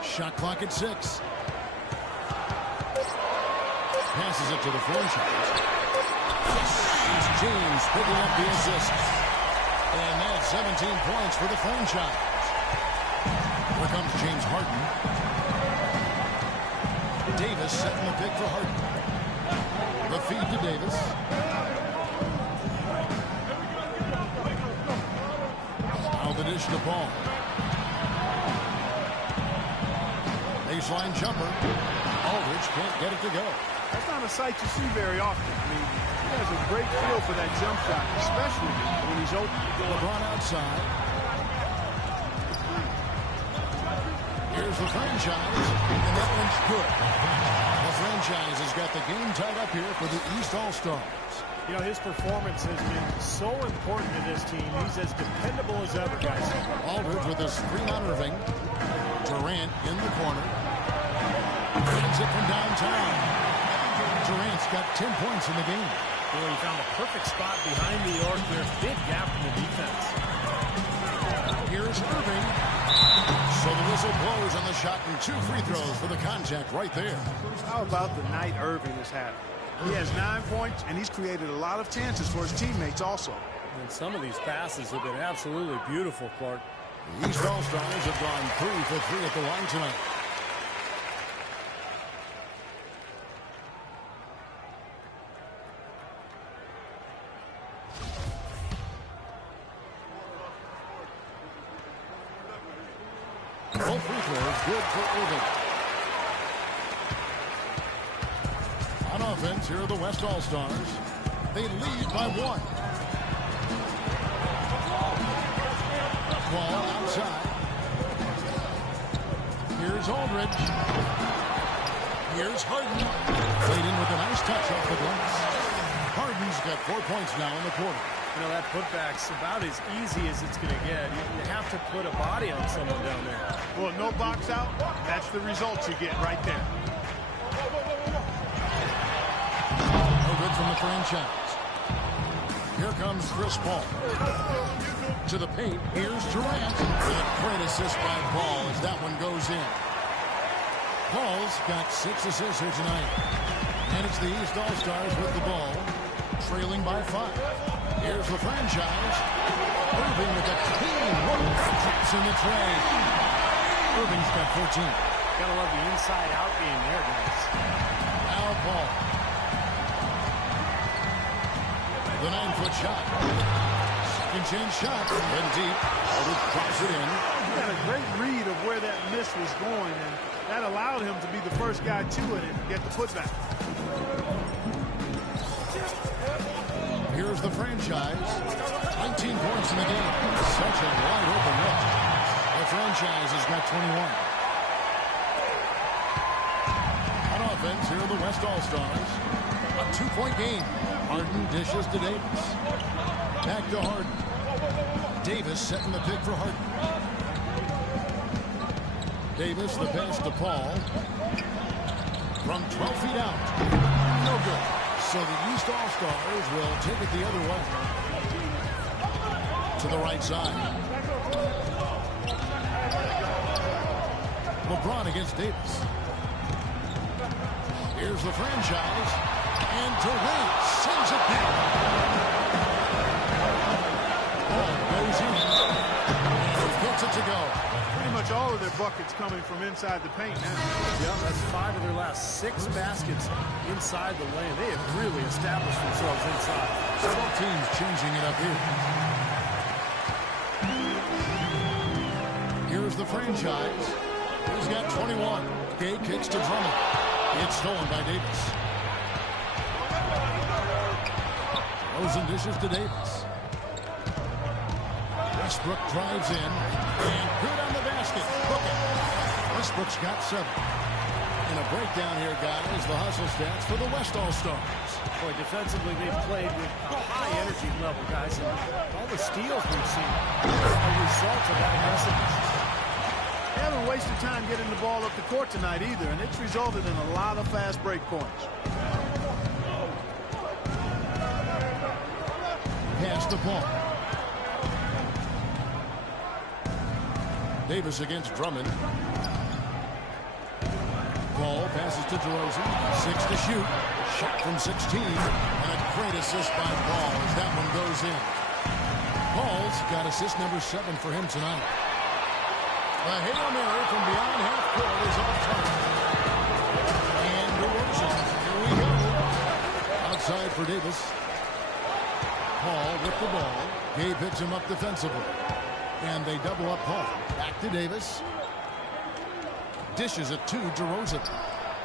Shot clock at 6. Passes it to the franchise. It's James picking up the assist. And that's 17 points for the franchise. Here comes James Harden. Davis setting the pick for Harden. The feed to Davis. Now the dish to Paul. Baseline jumper. Aldridge can't get it to go. That's not a sight you see very often. I mean, he has a great feel for that jump shot, especially when he's open. LeBron outside. Here's the franchise, and that one's good. The franchise has got the game tied up here for the East All-Stars. You know, his performance has been so important to this team. He's as dependable as ever, guys. Aldridge with a screen on Irving. Durant in the corner. Brings it from downtown. Durant's got 10 points in the game. Well, he found a perfect spot behind the arc there. Big gap in the defense. Here's Irving. So the whistle blows on the shot and 2 free throws for the contact right there. How about the night Irving has had? He has 9 points, and he's created a lot of chances for his teammates also. And some of these passes have been absolutely beautiful, Clark. The East All-Stars have gone 3 for 3 at the line tonight. Both free throws good for Irving. On offense, here are the West All-Stars. They lead by 1. Ball outside. Here's Aldridge. Here's Harden. Played in with a nice touch off the glass. Harden's got 4 points now in the quarter. You know, that putback's about as easy as it's going to get. You have to put a body on someone down there. Well, no box out, that's the result you get right there. No good from the franchise. Here comes Chris Paul. To the paint, here's Durant. With a great assist by Paul as that one goes in. Paul's got 6 assists here tonight. And it's the East All-Stars with the ball, trailing by 5. Here's the franchise. Irving with a clean look. Traps in the tray. Irving's got 14. Gotta love the inside-out game there, guys. Now Paul. The 9-foot shot. Second chance shot. Went deep. Aldridge drops it in. He got a great read of where that miss was going, and that allowed him to be the first guy to it and get the putback. Here's the franchise. 19 points in the game. Such a wide open look. The franchise has got 21. On offense, here are the West All-Stars. A 2-point game. Harden dishes to Davis. Back to Harden. Davis setting the pick for Harden. Davis the pass to Paul. From 12 feet out. No good. So the East All-Stars will take it the other way. To the right side. LeBron against Davis. Here's the franchise. And Durant sends it down. Ball goes in. And gets it to go. Pretty much all of their buckets coming from inside the paint now. Yeah, that's 5 of their last 6 baskets inside the lane. They have really established themselves inside. Both teams changing it up here. Here's the franchise. He's got 21. Gay kicks to Drummond. It's stolen by Davis. Rosen dishes to Davis. Westbrook drives in. And good on the basket. Book it. Westbrook's got 7. In a breakdown here, guys, the hustle stats for the West All-Stars. Boy, defensively, they've played with a high energy level, guys. And all the steals we've seen are a result of that aggressiveness. They haven't wasted time getting the ball up the court tonight either, and it's resulted in a lot of fast break points. Pass the ball. Davis against Drummond. Ball passes to DeRozan. 6 to shoot. Shot from 16. And a great assist by Paul as that one goes in. Paul's got assist number 7 for him tonight. The Hail Mary from beyond half court is off target. And DeRozan. Here we go. Outside for Davis. Paul with the ball. Gay picks him up defensively. And they double up Paul. Back to Davis. Dishes it to DeRozan.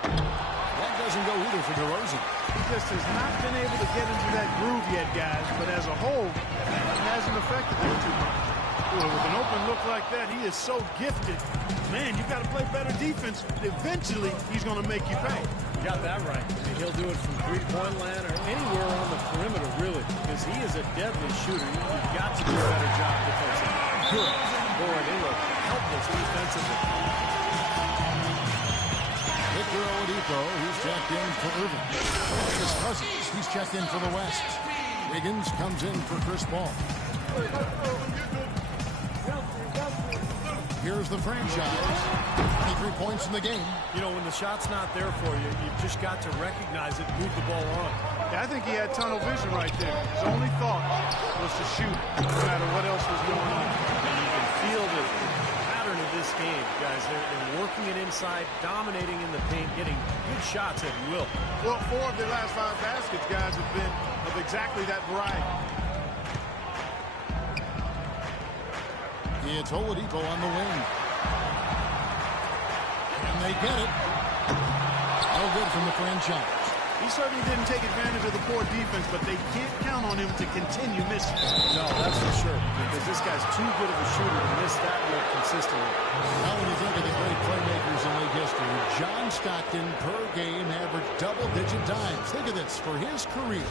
That doesn't go either for DeRozan. He just has not been able to get into that groove yet, guys. But as a whole, it hasn't affected them too much. With an open look like that, he is so gifted. Man, you got to play better defense. Eventually, he's going to make you pay. You got that right. I mean, he'll do it from three-point land or anywhere on the perimeter, really, because he is a deadly shooter. You've got to do a better job defensively. Good. Boy, they look helpless defensively. Victor Oladipo, he's checked in for Irving. Chris Cousins, he's checked in for the West. Wiggins comes in for Chris Paul. Here's the franchise. 23 points in the game. You know, when the shot's not there for you, you've just got to recognize it, move the ball on. Yeah, I think he had tunnel vision right there. His only thought was to shoot, no matter what else was going on. And you can feel the pattern of this game, guys. They're working it inside, dominating in the paint, getting good shots at will. Well, 4 of their last 5 baskets, guys, have been of exactly that variety. It's Oladipo on the wing. And they get it. No good from the franchise. He certainly didn't take advantage of the poor defense, but they can't count on him to continue missing. No, that's for sure, because this guy's too good of a shooter to miss that look consistently. Now when you think of the great playmakers in league history, John Stockton per game averaged double-digit dimes. Think of this, for his career,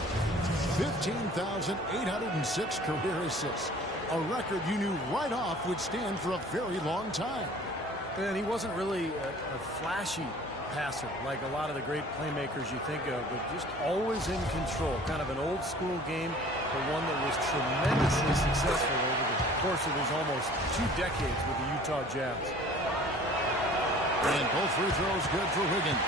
15,806 career assists. A record you knew right off would stand for a very long time. And he wasn't really a flashy passer like a lot of the great playmakers you think of, but just always in control. Kind of an old school game, but one that was tremendously successful over the course of his almost 2 decades with the Utah Jazz. And both free throws good for Wiggins.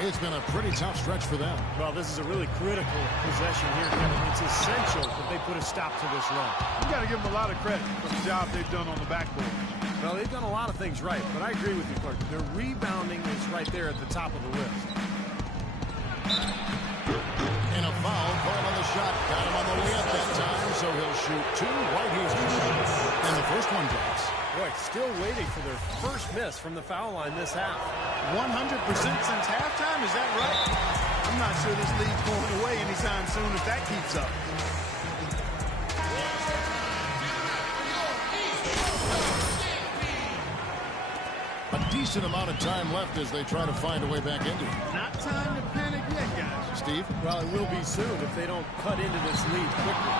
It's been a pretty tough stretch for them. Well, this is a really critical possession here, Kevin. It's essential that they put a stop to this run. You got to give them a lot of credit for the job they've done on the backboard. Well, they've done a lot of things right, but I agree with you, Clark. Their rebounding is right there at the top of the list. And a foul call on the shot. Got him on the way up that time, so he'll shoot 2 right-handed shots. And the first one drops. Boy, still waiting for their first miss from the foul line this half. 100% since halftime, is that right? I'm not sure this lead's going away anytime soon if that keeps up. A decent amount of time left as they try to find a way back into it. Not time to panic yet, guys. Steve? Well, it will be soon if they don't cut into this lead quickly.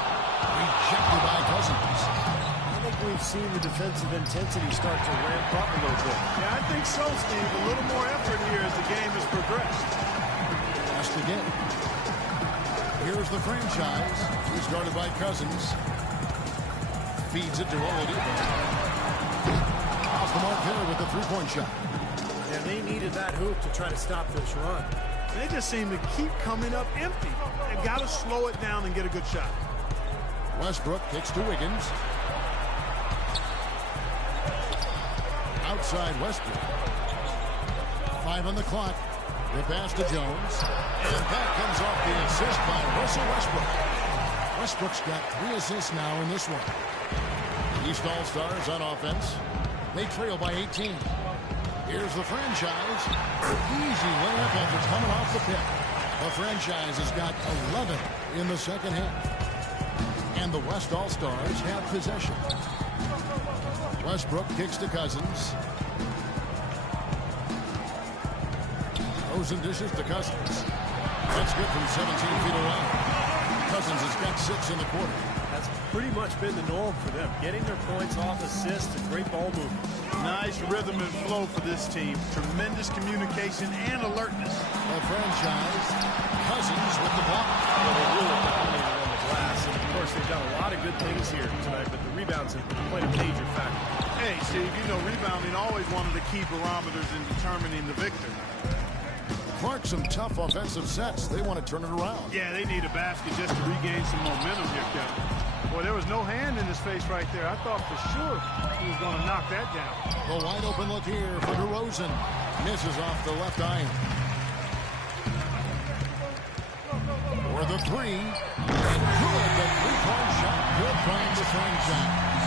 Rejected by Cousins. I think we've seen the defensive intensity start to ramp up a little bit. Yeah, I think so, Steve. A little more effort here as the game has progressed. Just again. Here's the franchise. He's guarded by Cousins. Feeds it to Oladipo. Off the mark there with the three-point shot. And they needed that hoop to try to stop this run. They just seem to keep coming up empty. They've got to slow it down and get a good shot. Westbrook kicks to Wiggins. Outside Westbrook. 5 on the clock. The pass to Jones. And that comes off the assist by Russell Westbrook. Westbrook's got 3 assists now in this one. East All-Stars on offense. They trail by 18. Here's the franchise. Easy layup after coming off the pick. The franchise has got 11 in the second half. And the West All-Stars have possession. Westbrook kicks to Cousins. Rosen dishes to Cousins. That's good from 17 feet away. Cousins has got 6 in the quarter. That's pretty much been the norm for them. Getting their points off assists and great ball movement. Nice rhythm and flow for this team. Tremendous communication and alertness. The franchise. Cousins with the block. Well, they really dominated on the glass. And, of course, they've done a lot of good things here tonight, but the rebounds have played a major factor. Hey, Steve, you know rebounding always one of the key barometers in determining the victor. Clark, some tough offensive sets. They want to turn it around. Yeah, they need a basket just to regain some momentum here, Kevin. Boy, there was no hand in his face right there. I thought for sure he was going to knock that down. The wide open look here for DeRozan. Misses off the left iron. For the three. And good. The three-point shot. Good from the franchise.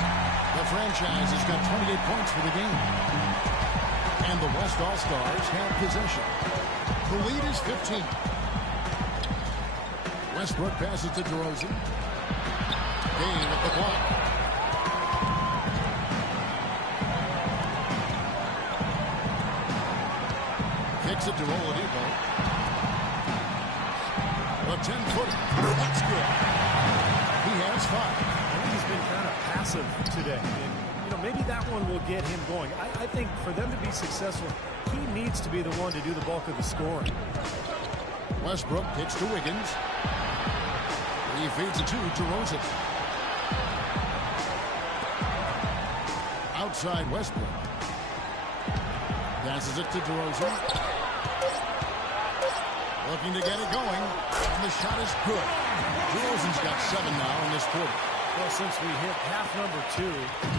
The franchise has got 28 points for the game. And the West All-Stars have possession. The lead is 15. Westbrook passes to DeRozan. Gain at the block. Kicks it to Oladipo. The 10-footer. That's good. He has 5. I think he's been kind of passive today. And, you know, maybe that one will get him going. I think for them to be successful, he needs to be the one to do the bulk of the scoring. Westbrook kicks to Wiggins. He feeds it to DeRozan. Outside Westbrook. Passes it to DeRozan. Looking to get it going. And the shot is good. DeRozan's got 7 now in this quarter. Well, since we hit half number 2,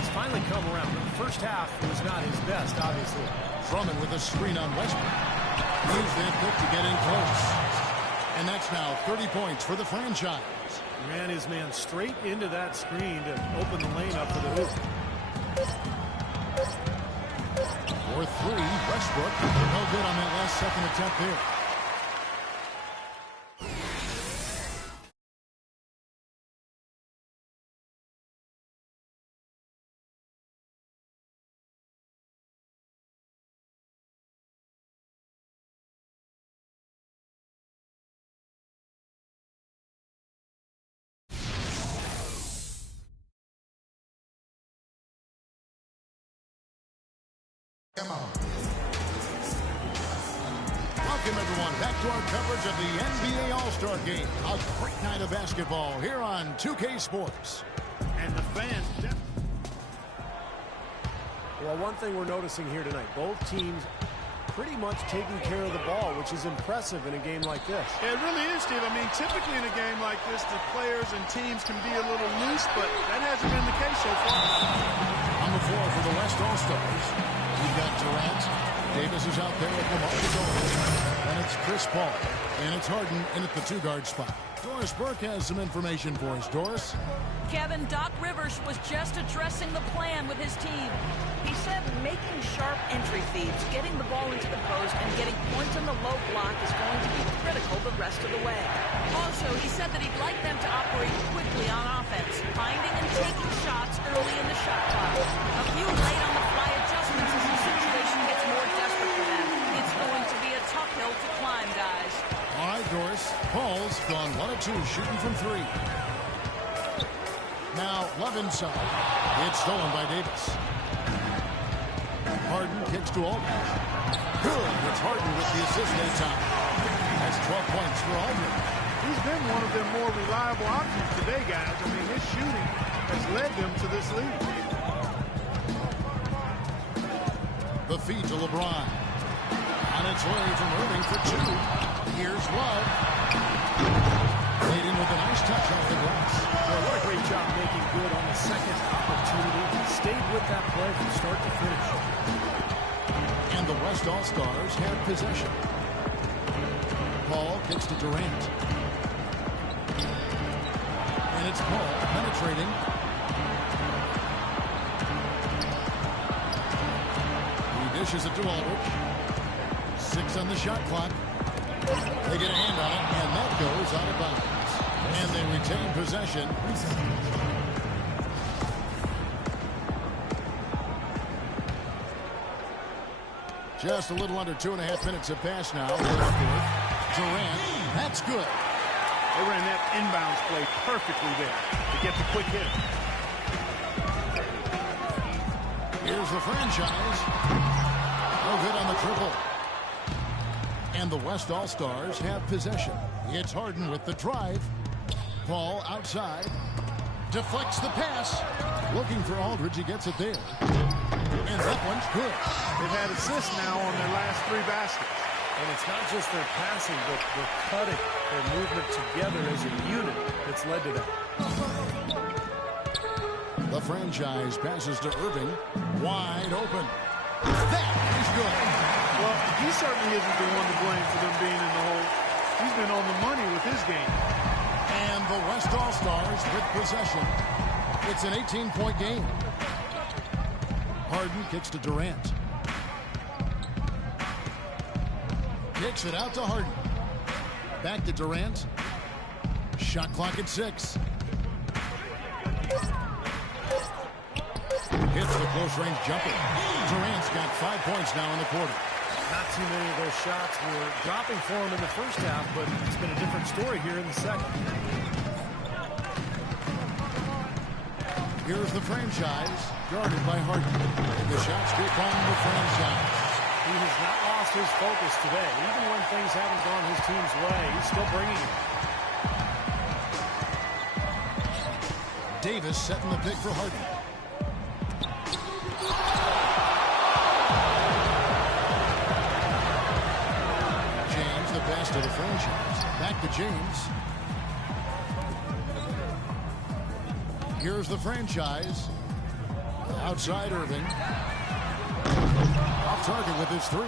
he's finally come around. The first half was not his best, obviously. Drummond with a screen on Westbrook. Use that pick to get in close. And that's now 30 points for the franchise. Ran his man straight into that screen to open the lane up for the hoop. For 3, Westbrook. No good on that last second attempt there. Come on. Welcome, everyone, back to our coverage of the NBA All-Star Game. A great night of basketball here on 2K Sports. And the fans... Well, one thing we're noticing here tonight, both teams pretty much taking care of the ball, which is impressive in a game like this. Yeah, it really is, Steve. I mean, typically in a game like this, the players and teams can be a little loose, but that hasn't been the case so far. On the floor for the West All-Stars, we've got Durant. Davis is out there with Lamar Odom. And it's Chris Paul. And it's Harden in at the 2-guard spot. Doris Burke has some information for us. Doris? Kevin, Doc Rivers was just addressing the plan with his team. He said making sharp entry feeds, getting the ball into the post, and getting points on the low block is going to be critical the rest of the way. Also, he said that he'd like them to operate quickly on offense, finding and taking shots early in the shot clock. A few late-on-the-fly adjustments as the situation gets more desperate for them. It's going to be a tough hill to climb, guys. All right, Doris. Paul's gone 1 of 2, shooting from 3. Now, Love inside. It's stolen by Davis. Harden kicks to Aldridge. Good. It's Harden with the assist that time. That's 12 points for Aldridge. He's been one of their more reliable options today, guys. I mean, his shooting has led them to this lead. The feed to LeBron. On its way from Irving for two. Here's Love. Laid in with a nice touch off the glass. Well, what a great job making good on the second opportunity. He stayed with that play from start to finish. And the West All-Stars have possession. Paul kicks to Durant. And it's Paul penetrating. He dishes it to Aldridge. 6 on the shot clock. They get a hand on it, and that goes out of bounds. And they retain possession. Just a little under 2.5 minutes have passed now. Durant, that's good. They ran that inbounds play perfectly there to get the quick hit. Here's the franchise. No good on the triple. And the West All-Stars have possession. It's Harden with the drive. Paul outside. Deflects the pass. Looking for Aldridge. He gets it there. And that one's good. They've had assists now on their last 3 baskets. And it's not just their passing, but their cutting, their movement together as a unit that's led to that. The franchise passes to Irving. Wide open. That is good. Well, he certainly isn't the one to blame for them being in the hole. He's been on the money with his game. And the West All-Stars with possession. It's an 18-point game. Harden kicks to Durant. Kicks it out to Harden. Back to Durant. Shot clock at 6. Hits the close-range jumper. Durant's got 5 points now in the quarter. Not too many of those shots were dropping for him in the first half, but it's been a different story here in the second. Here's the franchise, guarded by Harden. The shots become the franchise. He has not lost his focus today. Even when things haven't gone his team's way, he's still bringing it. Davis setting the pick for Harden. James, the best of the franchise. Back to James. Here's the franchise. Outside Irving. Off target with his 3.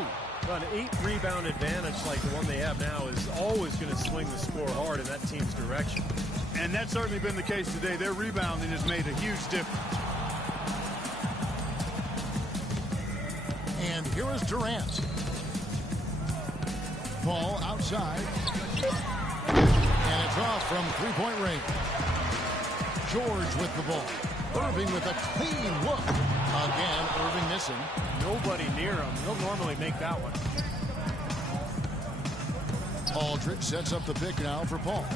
An 8-rebound advantage like the one they have now is always going to swing the score hard in that team's direction. And that's certainly been the case today. Their rebounding has made a huge difference. And here is Durant. Ball outside. And it's off from 3-point range. George with the ball. Irving with a clean look. Again, Irving missing. Nobody near him. He'll normally make that one. Aldridge sets up the pick now for Paul.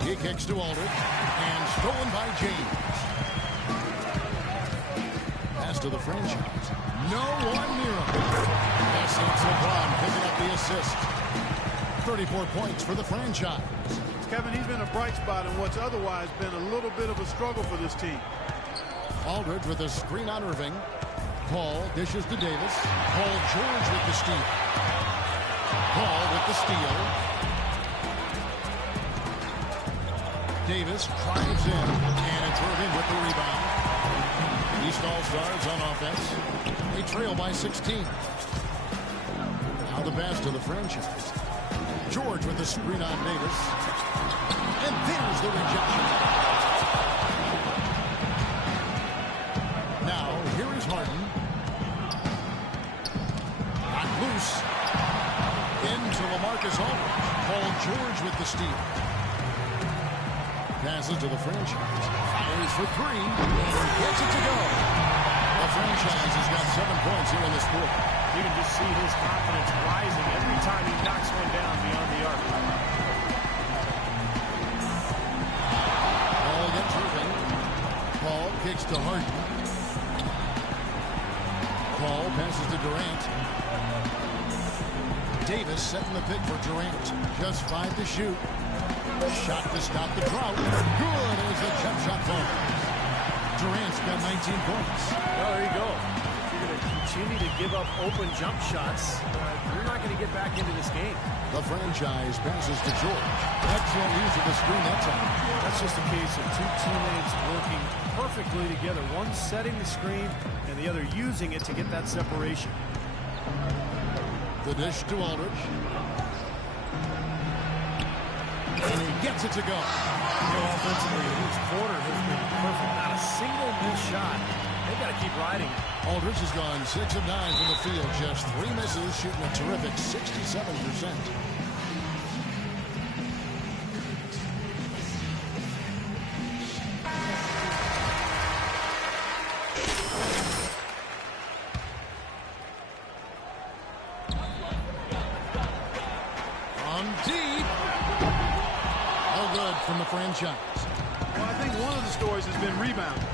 He kicks to Aldridge. And stolen by James. Pass to the franchise. No one near him. Messi and LeBron picking up the assist. 34 points for the franchise. Kevin, he's been a bright spot in what's otherwise been a little bit of a struggle for this team. Aldridge with a screen on Irving. Paul dishes to Davis. Paul George with the steal. Paul with the steal. Davis drives in. And it's Irving with the rebound. East All-Stars on offense. They trail by 16. Now the pass to the franchise. George with the screen on Davis. And there's the rejection. Now, here is Harden. Got loose. Into LaMarcus Aldridge. Paul George with the steal. Passes to the franchise. Fires for 3. And gets it to go. The franchise has got 7 points here in this quarter. You can just see his confidence rising every time he knocks one down beyond the arc. Ball against Irving. Paul kicks to Harden. Paul passes to Durant. Davis setting the pick for Durant. Just 5 to shoot. Shot to stop the drought. Good as the jump shot falls. Durant's got 19 points. Well, there you go. If you're going to continue to give up open jump shots, you're not going to get back into this game. The franchise passes to George. Excellent use of the screen that time. That's just a case of two teammates working perfectly together. One setting the screen and the other using it to get that separation. The dish to Aldridge. And he gets it to go. Offensively, this quarter has been perfect. Not a single missed shot. They've got to keep riding it. Aldridge has gone 6 of 9 from the field. Just 3 misses, shooting a terrific 67%. On deep. All good from the franchise. Well, I think one of the stories has been rebounding.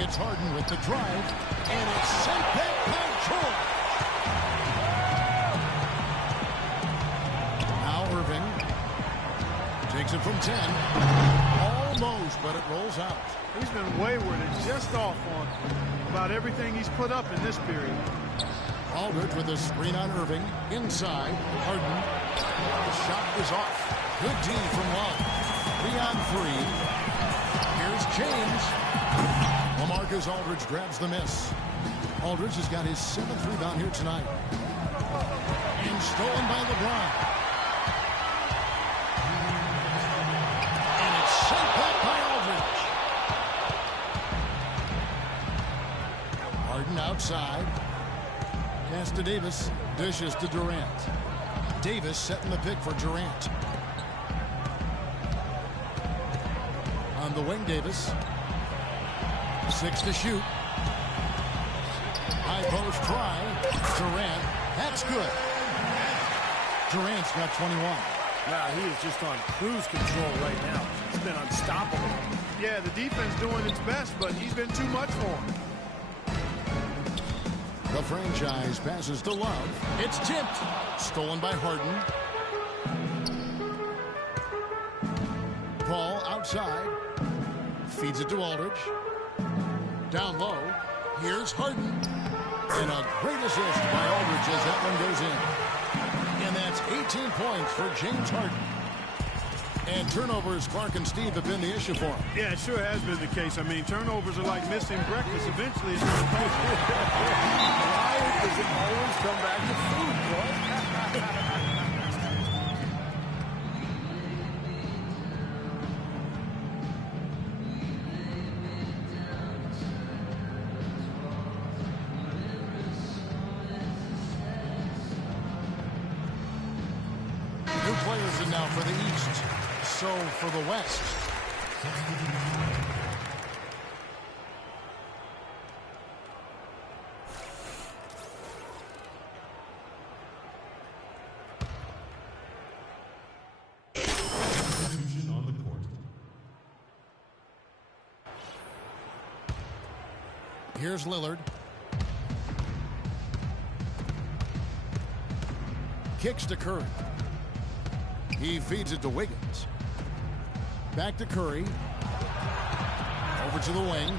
It's Harden with the drive, and it's sent back by George. Now Irving takes it from 10. Almost, but it rolls out. He's been wayward and just off on about everything he's put up in this period. Aldridge with a screen on Irving. Inside, Harden. The shot is off. Good D from Love. 3 on 3. Here's James. LaMarcus Aldridge grabs the miss. Aldridge has got his 7th rebound here tonight. And stolen by LeBron. And it's sent back by Aldridge. Harden outside. Pass to Davis. Dishes to Durant. Davis setting the pick for Durant. On the wing, Davis. 6 to shoot. High post try. Durant. That's good. Durant's got 21. Yeah, he is just on cruise control right now. He's been unstoppable. Yeah, the defense doing its best, but he's been too much for him. The franchise passes to Love. It's tipped. Stolen by Harden. Paul outside. Feeds it to Aldridge. Down low. Here's Harden. And a great assist by Aldridge as that one goes in. And that's 18 points for James Harden. And turnovers, Clark and Steve, have been the issue for him. Yeah, it sure has been the case. I mean, turnovers are like missing breakfast. Eventually, it's going to come. Why does it always come back to food, boy? New players in now for the East. So for the West. On the court. Here's Lillard. Kicks to Curry. He feeds it to Wiggins. Back to Curry. Over to the wing.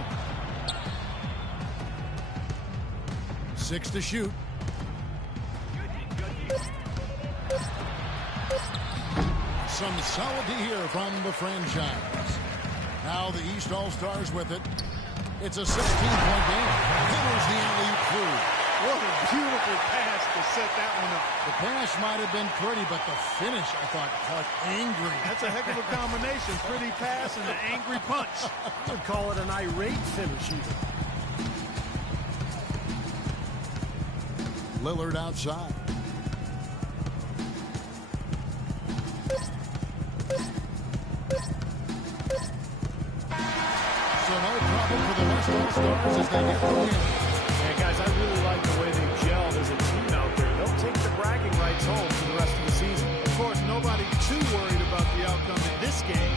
6 to shoot. Some solid D here from the franchise. Now the East All-Stars with it. It's a 16-point game. Here's the alley-oop through. What a beautiful pass to set that one up. The pass might have been pretty, but the finish, I thought, caught angry. That's a heck of a combination. Pretty pass and an angry punch. I would call it an irate finish even. Lillard outside. So no problem for the West All-Stars as they get the win. Yeah, guys, I really like the way they gelled as a team out there. They'll take the bragging rights home for the rest of the season. Of course, nobody's too worried about the outcome in this game.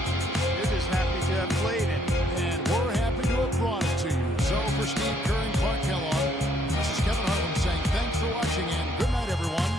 They're just happy to have played it. And we're happy to have brought it to you. So for Steve Kerr and Clark Kellogg, this is Kevin Harlan saying thanks for watching and good night, everyone.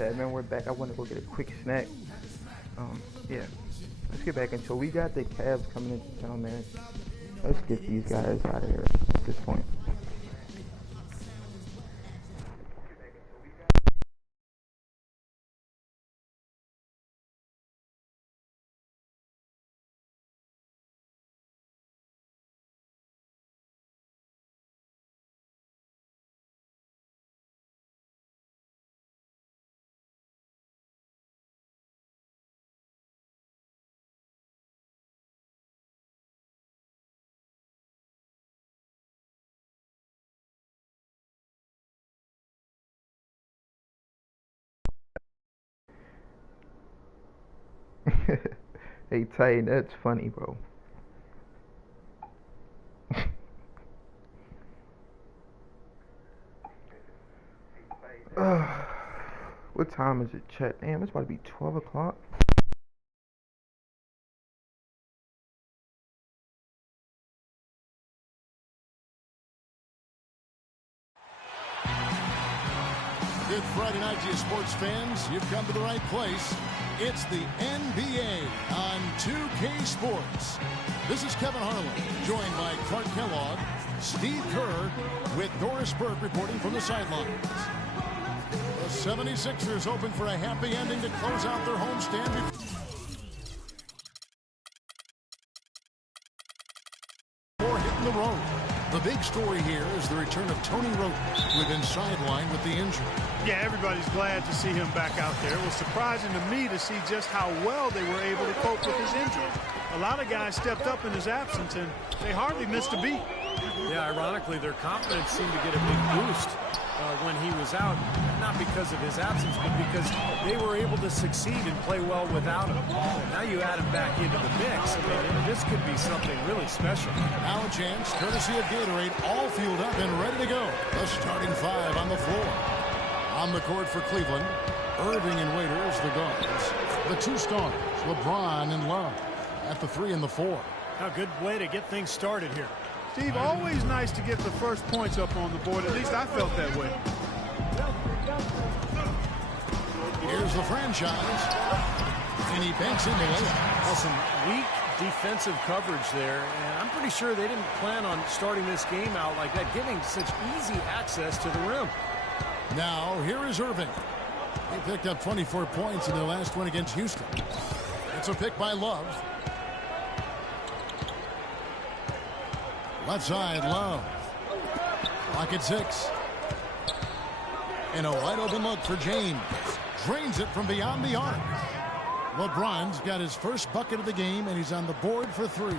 said, man, we're back. I want to go get a quick snack. Yeah, let's get back into it. We got the Cavs coming into town, man. Let's get these guys out of here at this point. Hey, Titan, that's funny, bro. What time is it, Chet? Damn, it's about to be 12 o'clock. Good Friday night to you sports fans. You've come to the right place. It's the NBA on 2K Sports. This is Kevin Harlan, joined by Clark Kellogg, Steve Kerr, with Doris Burke reporting from the sidelines. The 76ers open for a happy ending to close out their homestand. Before hitting the road. The big story here is the return of Tony Wroten, who had been sidelined with the injury. Yeah, everybody's glad to see him back out there. It was surprising to me to see just how well they were able to cope with his injury. A lot of guys stepped up in his absence, and they hardly missed a beat. Yeah, ironically, their confidence seemed to get a big boost when he was out, not because of his absence, but because they were able to succeed and play well without him. And now you add him back into the mix. I mean, this could be something really special. Now a chance, courtesy of Gatorade, all fueled up and ready to go. The starting five on the floor. On the court for Cleveland, Irving and Waiters, the guards. The two stars, LeBron and Love, at the 3 and the 4. A good way to get things started here. Steve, always nice to get the first points up on the board. At least I felt that way. Here's the franchise. And he banks in the layup. Well, some weak defensive coverage there. And I'm pretty sure they didn't plan on starting this game out like that, giving such easy access to the rim. Now, here is Irving. He picked up 24 points in their last win against Houston. It's a pick by Love. Left side, Love. Clock at 6. And a wide open look for James. Drains it from beyond the arc. LeBron's got his first bucket of the game, and he's on the board for 3.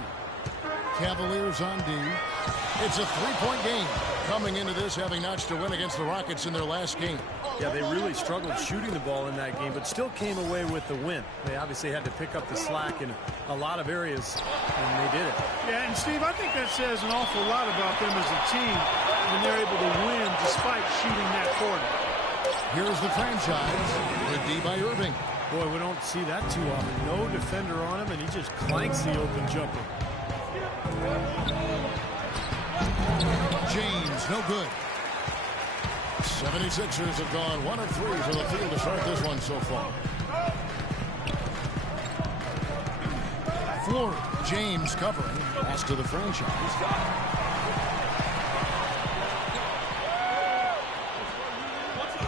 Cavaliers on D. It's a 3-point game. Coming into this, having notched a win against the Rockets in their last game. Yeah, they really struggled shooting the ball in that game, but still came away with the win. They obviously had to pick up the slack in a lot of areas, and they did it. Yeah, and Steve, I think that says an awful lot about them as a team when they're able to win despite shooting that quarter. Here's the franchise. Good D by Irving. Boy, we don't see that too often. No defender on him, and he just clanks the open jumper. James, no good. 76ers have gone 1 of 3 for the field to start this one so far. Floor, James covering. Pass to the franchise.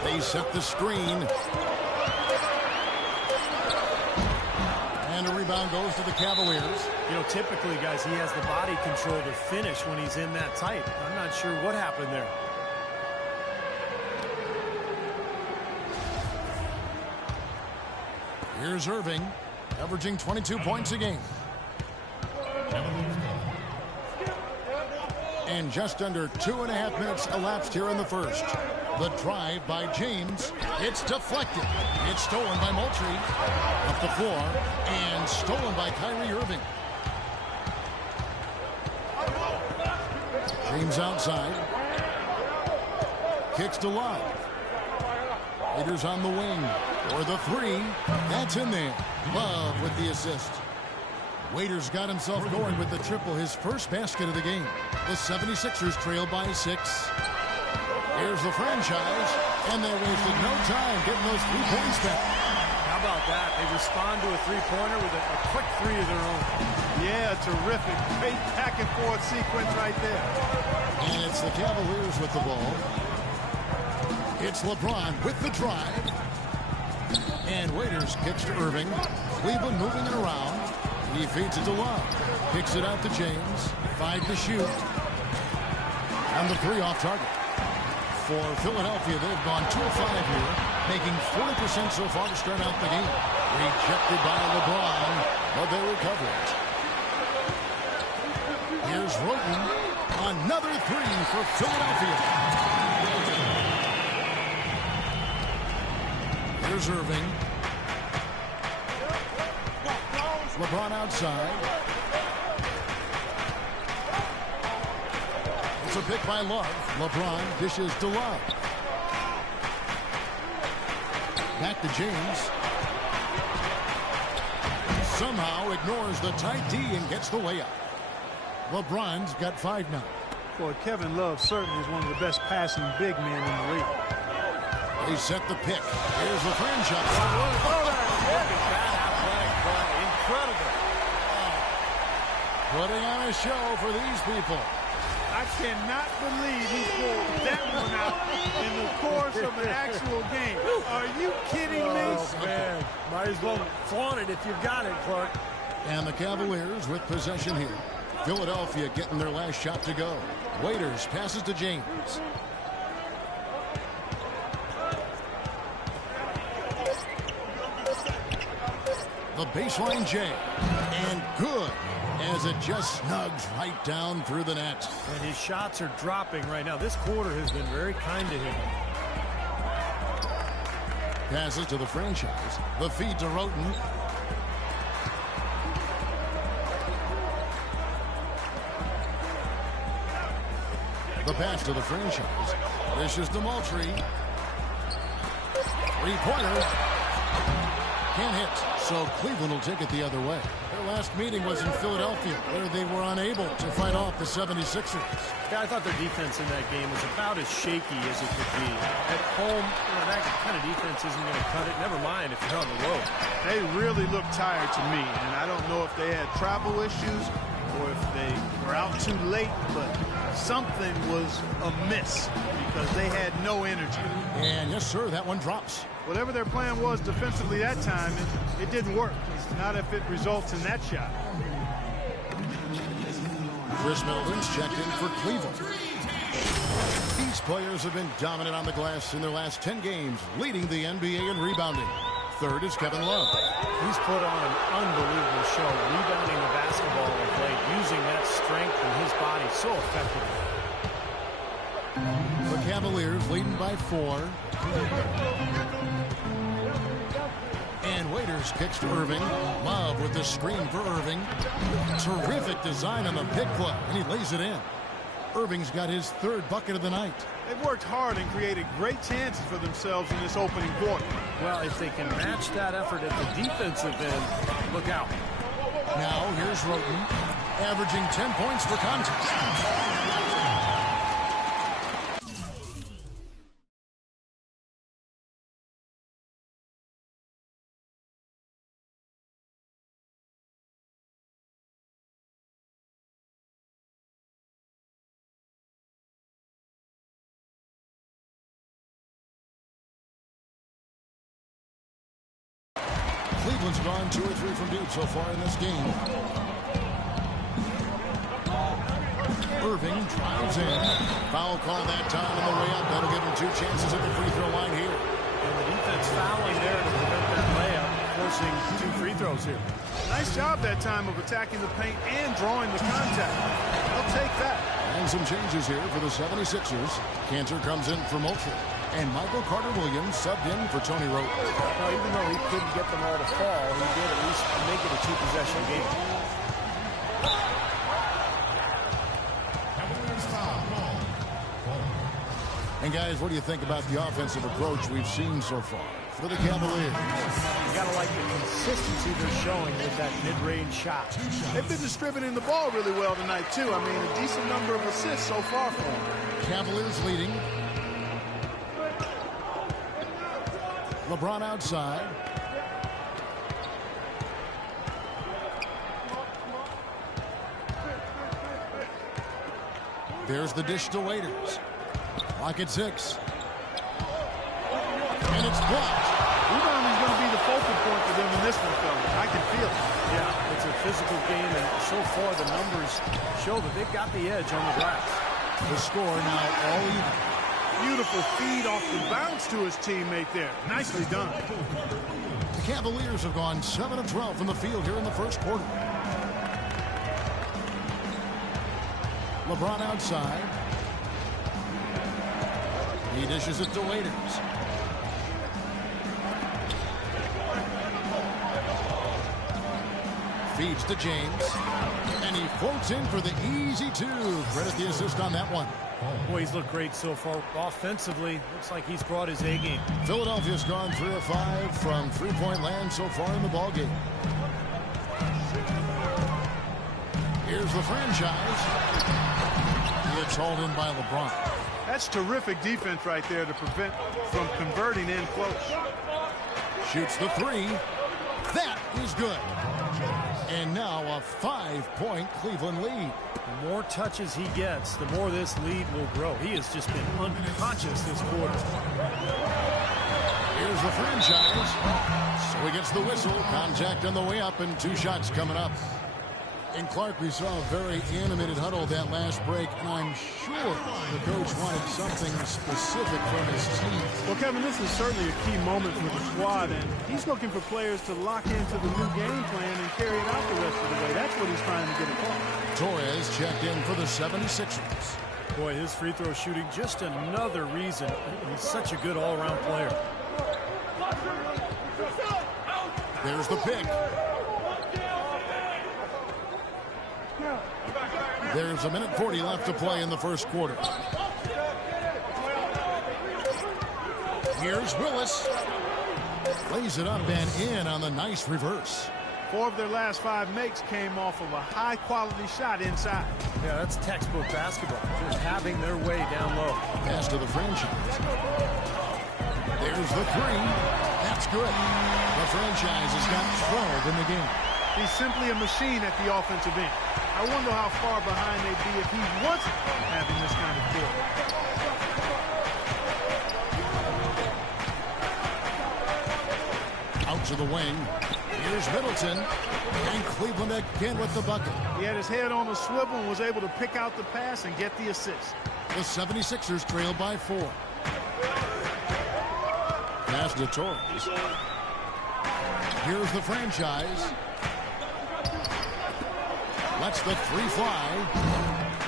They set the screen. And a rebound goes to the Cavaliers. You know, typically, guys, he has the body control to finish when he's in that tight. I'm not sure what happened there. Here's Irving, averaging 22 points a game. And just under 2.5 minutes elapsed here in the first. The drive by James. It's deflected. It's stolen by Moultrie. Up the floor. And stolen by Kyrie Irving. James outside. Kicks to Love. Raiders on the wing. For the 3. That's in there. Love with the assist. Waiters got himself going with the triple, his first basket of the game. The 76ers trail by 6. Here's the franchise. And they wasted no time getting those 3 points back. How about that? They respond to a three-pointer with a quick three of their own. Yeah, terrific. Great back-and-forth sequence right there. And it's the Cavaliers with the ball. It's LeBron with the drive. And Waiters kicks to Irving. Cleveland moving it around. He feeds it to Love. Kicks it out to James. 5 to shoot. And the 3 off target. For Philadelphia, they've gone 2 of 5 here, making 40% so far to start out the game. Rejected by LeBron, but they recover it. Here's Roten. Another 3 for Philadelphia. Here's Irving. LeBron outside. It's a pick by Love. LeBron dishes to Love. Back to James. Somehow ignores the tight D and gets the layup. LeBron's got 5 now. Boy, Kevin Love certainly is one of the best passing big men in the league. They set the pick. Here's the franchise. Look at that athletic play. Incredible. Putting on a show for these people. I cannot believe he pulled that one out in the course of an actual game. Are you kidding me? Oh, man. Might as well flaunt it if you've got it, Clark. And the Cavaliers with possession here. Philadelphia getting their last shot to go. Waiters passes to James. The baseline J. And good, as it just snugs right down through the net. And his shots are dropping right now. This quarter has been very kind to him. Passes to the franchise. The feed to Roten. The pass to the franchise. This is Moultrie. Three-pointer. Can't hit. So Cleveland will take it the other way. Their last meeting was in Philadelphia, where they were unable to fight off the 76ers. Yeah, I thought their defense in that game was about as shaky as it could be. At home, that kind of defense isn't going to cut it. Never mind if you're on the road. They really look tired to me, and I don't know if they had travel issues or if they were out too late, but something was amiss because they had no energy. And yes, sir, that one drops. Whatever their plan was defensively that time, it didn't work. Not if it results in that shot. Chris Middleton's checked in for Cleveland. These players have been dominant on the glass in their last 10 games, leading the NBA in rebounding. Third is Kevin Love. He's put on an unbelievable show, rebounding the basketball of late, using that strength in his body so effectively. The Cavaliers leading by 4. And Waiters kicks to Irving. Love with the screen for Irving. Terrific design on the pick play, and he lays it in. Irving's got his 3rd bucket of the night. They've worked hard and created great chances for themselves in this opening quarter. Well, if they can match that effort at the defensive end, look out. Now here's Roten, averaging 10 points per contest. Cleveland's gone 2 or 3 from deep so far in this game. Irving drives in. Foul call that time on the way up. That'll give him 2 chances at the free throw line here. And the defense fouling there to prevent that layup, forcing 2 free throws here. Nice job that time of attacking the paint and drawing the contact. They'll take that. And some changes here for the 76ers. Cantor comes in for Moultrie. And Michael Carter-Williams subbed in for Tony Roten. Now, even though he couldn't get them all to fall, he did at least make it a 2-possession game. And guys, what do you think about the offensive approach we've seen so far for the Cavaliers? You got to like the consistency they're showing with that mid-range shot. They've been distributing the ball really well tonight, too. I mean, a decent number of assists so far for them. Cavaliers leading. LeBron outside. There's the dish to Waiters. Clock at 6. And it's blocked. Rebounding is going to be the focal point for them in this one, fellas. I can feel it. Yeah, it's a physical game, and so far the numbers show that they've got the edge on the glass. The score now all even. Beautiful feed off the bounce to his teammate there. Nicely done. The Cavaliers have gone 7 of 12 from the field here in the first quarter. LeBron outside. He dishes it to Waiters. Feeds to James. And he floats in for the easy 2. Credit the assist on that one. Boy, he's looked great so far. Offensively, looks like he's brought his A game. Philadelphia's gone 3 of 5 from three-point land so far in the ballgame. Here's the franchise. It's hauled in by LeBron. That's terrific defense right there to prevent from converting in close. Shoots the 3. That is good. And now a 5-point Cleveland lead. The more touches he gets, the more this lead will grow. He has just been unconscious this quarter. Here's the franchise. So he gets the whistle. Contact on the way up and 2 shots coming up. And Clark, we saw a very animated huddle that last break, and I'm sure the coach wanted something specific from his team. Well, Kevin, this is certainly a key moment for the squad, and he's looking for players to lock into the new game plan and carry it out the rest of the way. That's what he's trying to get across. Torres checked in for the 76ers. Boy, his free throw shooting, just another reason he's such a good all-around player. There's the pick. There's 1:40 left to play in the first quarter. Here's Willis. Lays it up and in on the nice reverse. 4 of their last 5 makes came off of a high-quality shot inside. Yeah, that's textbook basketball. Just having their way down low. Pass to the franchise. There's the 3. That's good. The franchise has got 12 in the game. He's simply a machine at the offensive end. I wonder how far behind they'd be if he wasn't having this kind of quarter. Out to the wing. Here's Middleton. And Cleveland again with the bucket. He had his head on a swivel and was able to pick out the pass and get the assist. The 76ers trail by 4. Pass to Torres. Here's the franchise. Lets the 3 fly.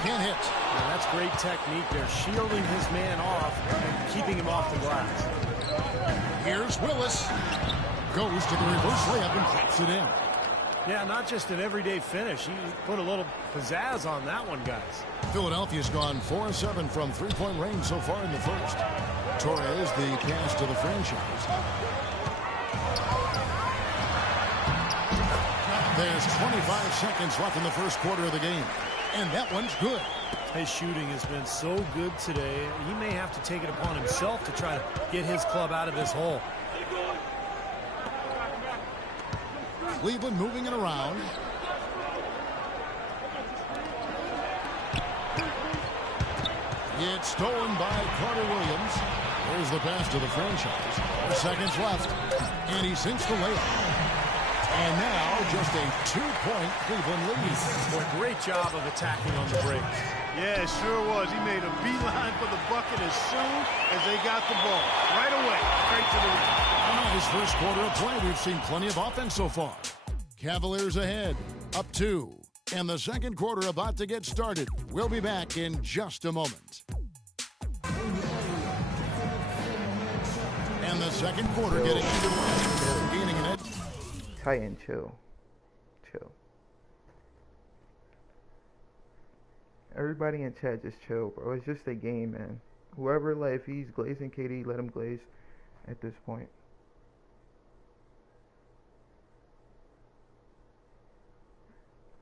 Can't hit. Yeah, that's great technique there. Shielding his man off and keeping him off the glass. Here's Willis. Goes to the reverse layup and pops it in. Yeah, not just an everyday finish. He put a little pizzazz on that one, guys. Philadelphia's gone 4 of 7 from three-point range so far in the first. Torres, the pass to the franchise. There's 25 seconds left in the first quarter of the game. And that one's good. His shooting has been so good today. He may have to take it upon himself to try to get his club out of this hole. Cleveland moving it around. It's stolen by Carter Williams. There's the pass to the franchise. 4 seconds left. And he sinks the layup. And now just a 2-point Cleveland lead. Boy, great job of attacking on the break. Yeah, it sure was. He made a beeline for the bucket as soon as they got the ball. Right away, straight to the rim. His first quarter of play, we've seen plenty of offense so far. Cavaliers ahead, up 2. And the second quarter about to get started. We'll be back in just a moment. And the second quarter getting underway. Gaining an edge. Titan, chill. Everybody in chat, just chill, bro. It's just a game, man. Whoever, like, if he's glazing KD, let him glaze at this point.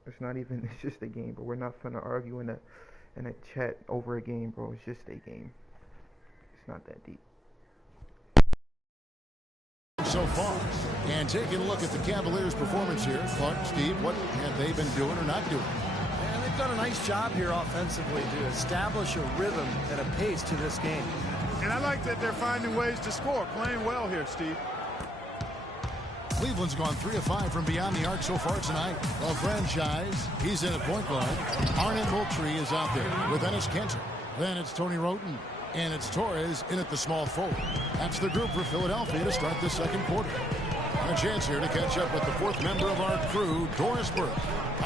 It's not even, it's just a game, but we're not finna argue in a chat over a game, bro. It's just a game. It's not that deep. so far. And taking a look at the Cavaliers' performance here, Clark, Steve, what have they been doing or not doing? And they've done a nice job here offensively to establish a rhythm and a pace to this game. And I like that they're finding ways to score, playing well here, Steve. Cleveland's gone 3 of 5 from beyond the arc so far tonight. The franchise, he's in at point guard. Arnett Moultrie is out there with Ennis Cantor. Then it's Tony Roten. And it's Torres in at the small forward. That's the group for Philadelphia to start the second quarter. And a chance here to catch up with the fourth member of our crew, Doris Burke.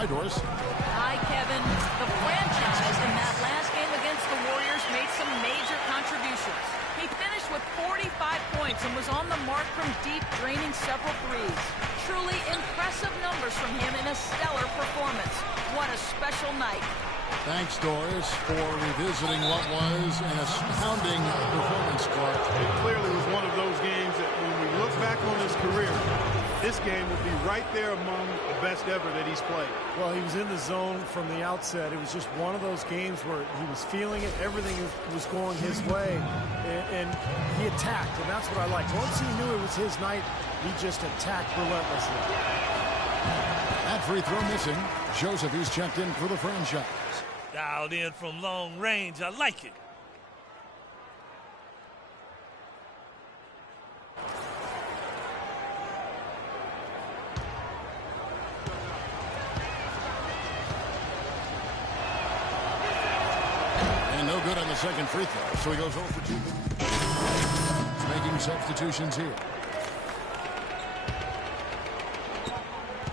Hi, Doris. Hi, Kevin. The franchise in that last game against the Warriors made some major contributions. He finished with 45 points and was on the mark from deep, draining several threes. Truly impressive numbers from him in a stellar performance. What a special night. Thanks, Doris, for revisiting what was an astounding performance, Clark. It clearly was one of those games that when we look back on his career, this game will be right there among the best ever that he's played. Well, he was in the zone from the outset. It was just one of those games where he was feeling it. Everything was going his way, and he attacked, and that's what I liked. Once he knew it was his night, he just attacked relentlessly. That free throw missing. Joseph, he's checked in for the franchise. Dialed in from long range. I like it. And no good on the second free throw, so he goes 0 for 2. Making substitutions here.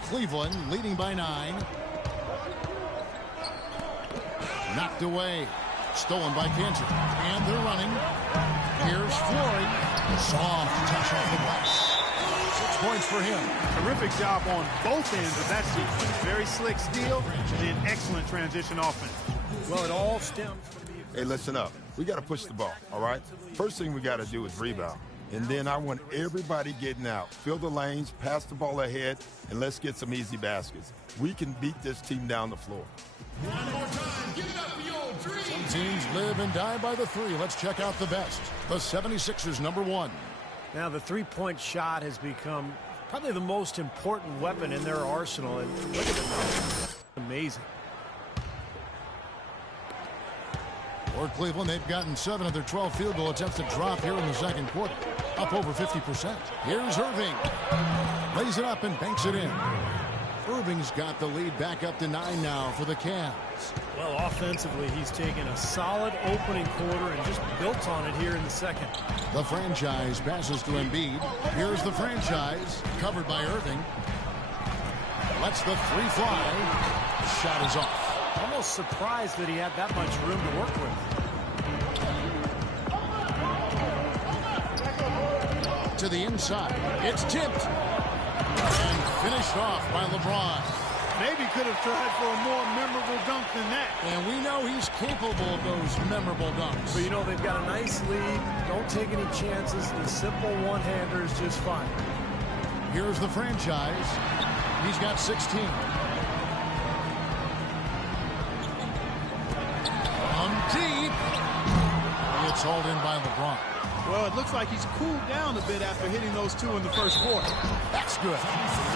Cleveland leading by 9. Knocked away. Stolen by Cantor. And they're running. Here's Floyd. Soft touch off the glass. 6 points for him. Terrific job on both ends of that sequence. Very slick steal and then excellent transition offense. Well, it all stems from the... Hey, listen up. We got to push the ball, all right? First thing we got to do is rebound. And then I want everybody getting out. Fill the lanes, pass the ball ahead, and let's get some easy baskets. We can beat this team down the floor. One more time. Give it up for your dreams. Some teams live and die by the three. Let's check out the best. The 76ers, number 1. Now, the three-point shot has become probably the most important weapon in their arsenal. And look at it. Amazing. For Cleveland, they've gotten 7 of their 12 field goal attempts to drop here in the second quarter. Up over 50%. Here's Irving. Lays it up and banks it in. Irving's got the lead back up to 9 now for the Cavs. Well, offensively, he's taken a solid opening quarter and just built on it here in the second. The franchise passes to Embiid. Here's the franchise, covered by Irving. Lets the three fly. The shot is off. Almost surprised that he had that much room to work with. To the inside. It's tipped. And finished off by LeBron. Maybe could have tried for a more memorable dunk than that. And we know he's capable of those memorable dunks. But, you know, they've got a nice lead. Don't take any chances. The simple one-hander is just fine. Here's the franchise. He's got 16. Deep. It's hauled in by LeBron. Well, it looks like he's cooled down a bit after hitting those 2 in the first quarter. That's good.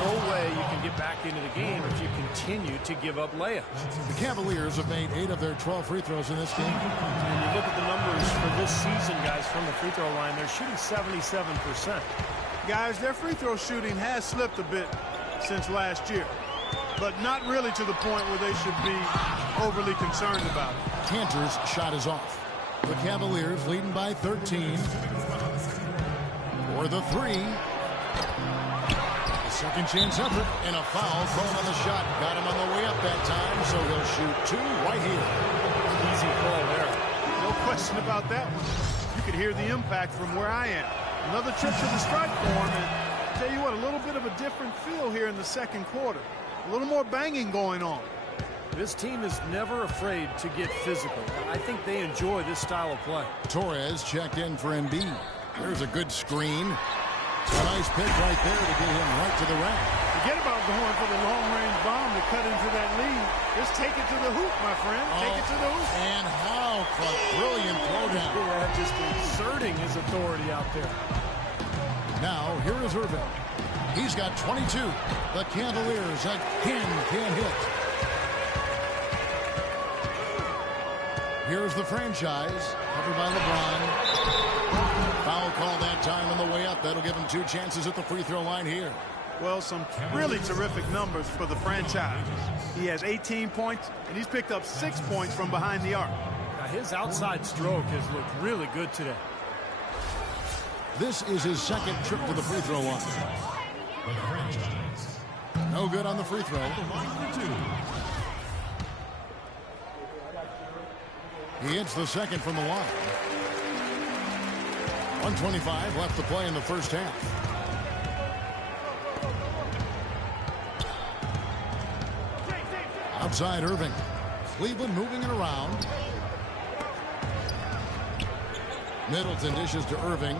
No way you can get back into the game if you continue to give up layups. The Cavaliers have made 8 of their 12 free throws in this game. And you look at the numbers for this season, guys, from the free throw line, they're shooting 77%. Guys, their free throw shooting has slipped a bit since last year, but not really to the point where they should be overly concerned about it. Cantor's shot is off. The Cavaliers leading by 13. For the 3. A second chance effort and a foul thrown on the shot. Got him on the way up that time, so he'll shoot 2 right here. Easy call there. No question about that one. You could hear the impact from where I am. Another trip to the strike form, and I'll tell you what, a little bit of a different feel here in the second quarter. A little more banging going on. This team is never afraid to get physical. I think they enjoy this style of play. Torres checked in for Embiid. There's a good screen. A nice pick right there to get him right to the rack. Forget about going for the long-range bomb to cut into that lead. Just take it to the hoop, my friend. Take it to the hoop. And how a brilliant throwdown. Yeah, just exerting his authority out there. Now, here is Irving. He's got 22. The Cavaliers again can't hit. Here's the franchise, covered by LeBron. Foul call that time on the way up. That'll give him 2 chances at the free throw line here. Well, some really terrific numbers for the franchise. He has 18 points, and he's picked up 6 points from behind the arc. Now, his outside stroke has looked really good today. This is his second trip to the free throw line. No good on the free throw. He hits the second from the line. 1:25 left to play in the first half. Outside Irving. Cleveland moving it around. Middleton dishes to Irving.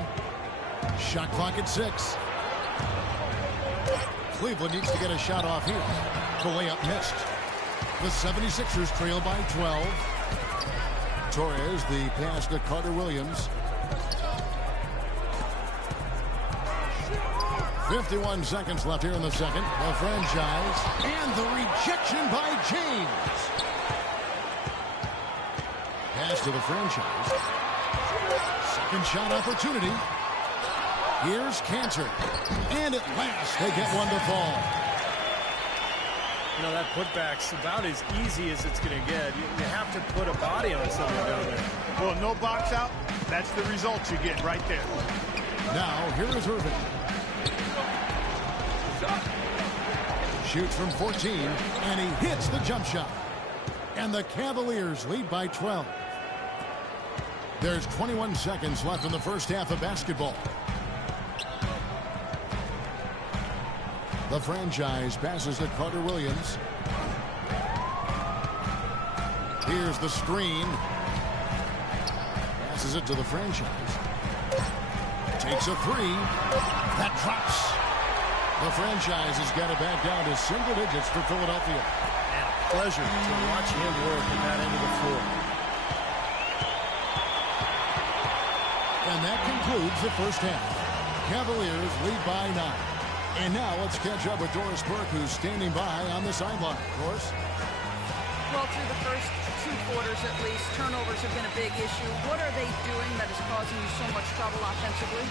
Shot clock at 6. Cleveland needs to get a shot off here. The layup missed. The 76ers trail by 12. Torres, the pass to Carter Williams. 51 seconds left here in the second. The franchise and the rejection by James. Pass to the franchise. Second shot opportunity. Here's Cantor. And at last they get one to fall. You know, that putback's about as easy as it's going to get. You have to put a body on someone down there. Well, no box out. That's the result you get right there. Now, here is Irving. Shoots from 14, and he hits the jump shot. And the Cavaliers lead by 12. There's 21 seconds left in the first half of basketball. The franchise passes to Carter Williams. Here's the screen. Passes it to the franchise. Takes a 3. That drops. The franchise has got it back down to single digits for Philadelphia. And a pleasure to watch him work at that end of the floor. And that concludes the first half. Cavaliers lead by 9. And now let's catch up with Doris Burke, who's standing by on the sideline. Doris? Well, through the first 2 quarters at least, turnovers have been a big issue. What are they doing that is causing you so much trouble offensively?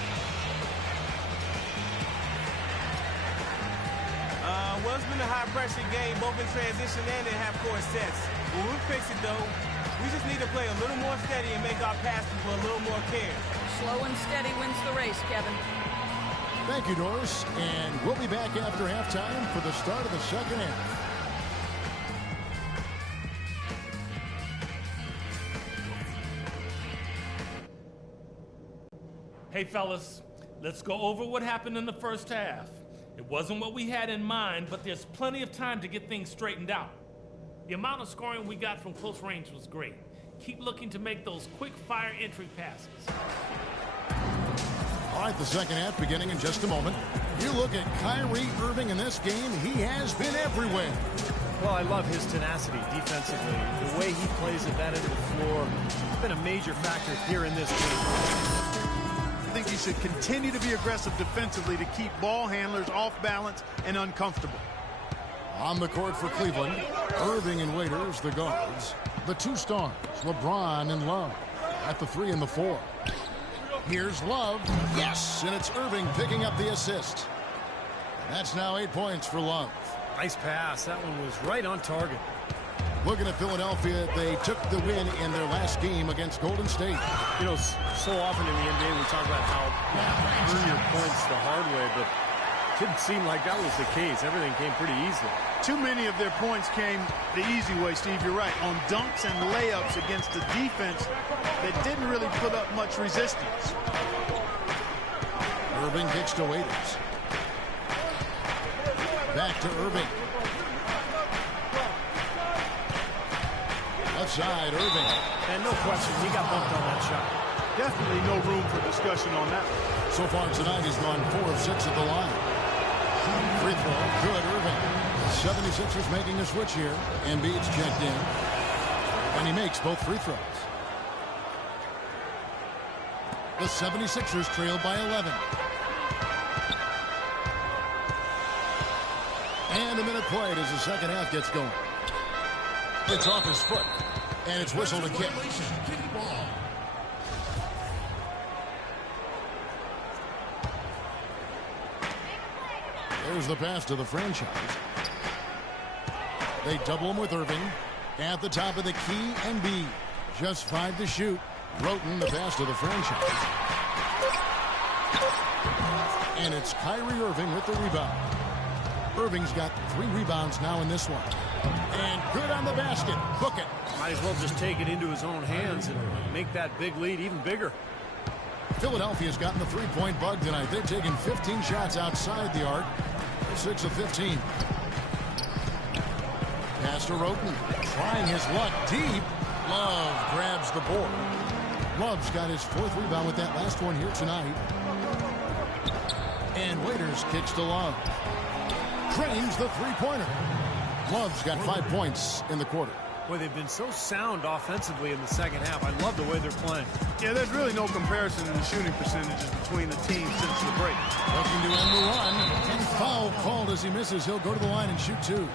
Well, it's been a high-pressure game, both in transition and in half-court sets. When we fix it, though, we just need to play a little more steady and make our passes with a little more care. Slow and steady wins the race, Kevin. Thank you, Doris. And we'll be back after halftime for the start of the second half. Hey, fellas, let's go over what happened in the first half. It wasn't what we had in mind, but there's plenty of time to get things straightened out. The amount of scoring we got from close range was great. Keep looking to make those quick-fire entry passes. All right, the second half beginning in just a moment. You look at Kyrie Irving in this game, he has been everywhere. Well, I love his tenacity defensively. The way he plays at that end of the floor has been a major factor here in this game. I think you should continue to be aggressive defensively to keep ball handlers off balance and uncomfortable. On the court for Cleveland, Irving and Waiters, the guards. The 2 stars, LeBron and Love, at the 3 and the 4. Here's Love. Yes, and it's Irving picking up the assist. That's now 8 points for Love. Nice pass. That one was right on target. Looking at Philadelphia, they took the win in their last game against Golden State. You know, so often in the NBA we talk about how you have to earn your points the hard way, but it didn't seem like that was the case. Everything came pretty easily. Too many of their points came the easy way, Steve. You're right. On dunks and layups against the defense that didn't really put up much resistance. Irving kicks to Waiters. Back to Irving. Left side, Irving. And no question, he got bumped on that shot. Definitely no room for discussion on that one. So far tonight, he's gone 4 of 6 at the line. Free throw, good, Irving. 76ers making a switch here. Embiid's checked in. And he makes both free throws. The 76ers trail by 11. And a minute played as the second half gets going. It's off his foot, and it's whistled a kick. There's the pass to the franchise. They double him with Irving. At the top of the key, Embiid. Just 5 to shoot. Roten, the pass to the franchise. And it's Kyrie Irving with the rebound. Irving's got 3 rebounds now in this one. And good on the basket. Book it. Might as well just take it into his own hands and make that big lead even bigger. Philadelphia's gotten the three-point bug tonight. They've taken 15 shots outside the arc. 6 of 15. Pass to Roten. Trying his luck deep. Love grabs the board. Love's got his 4th rebound with that last one here tonight. And Waiters kicks to Love. Drains the three-pointer. Love's got 5 points in the quarter. Boy, they've been so sound offensively in the second half. I love the way they're playing. Yeah, there's really no comparison in the shooting percentages between the teams since the break. Looking to end the run. And foul called as he misses. He'll go to the line and shoot 2.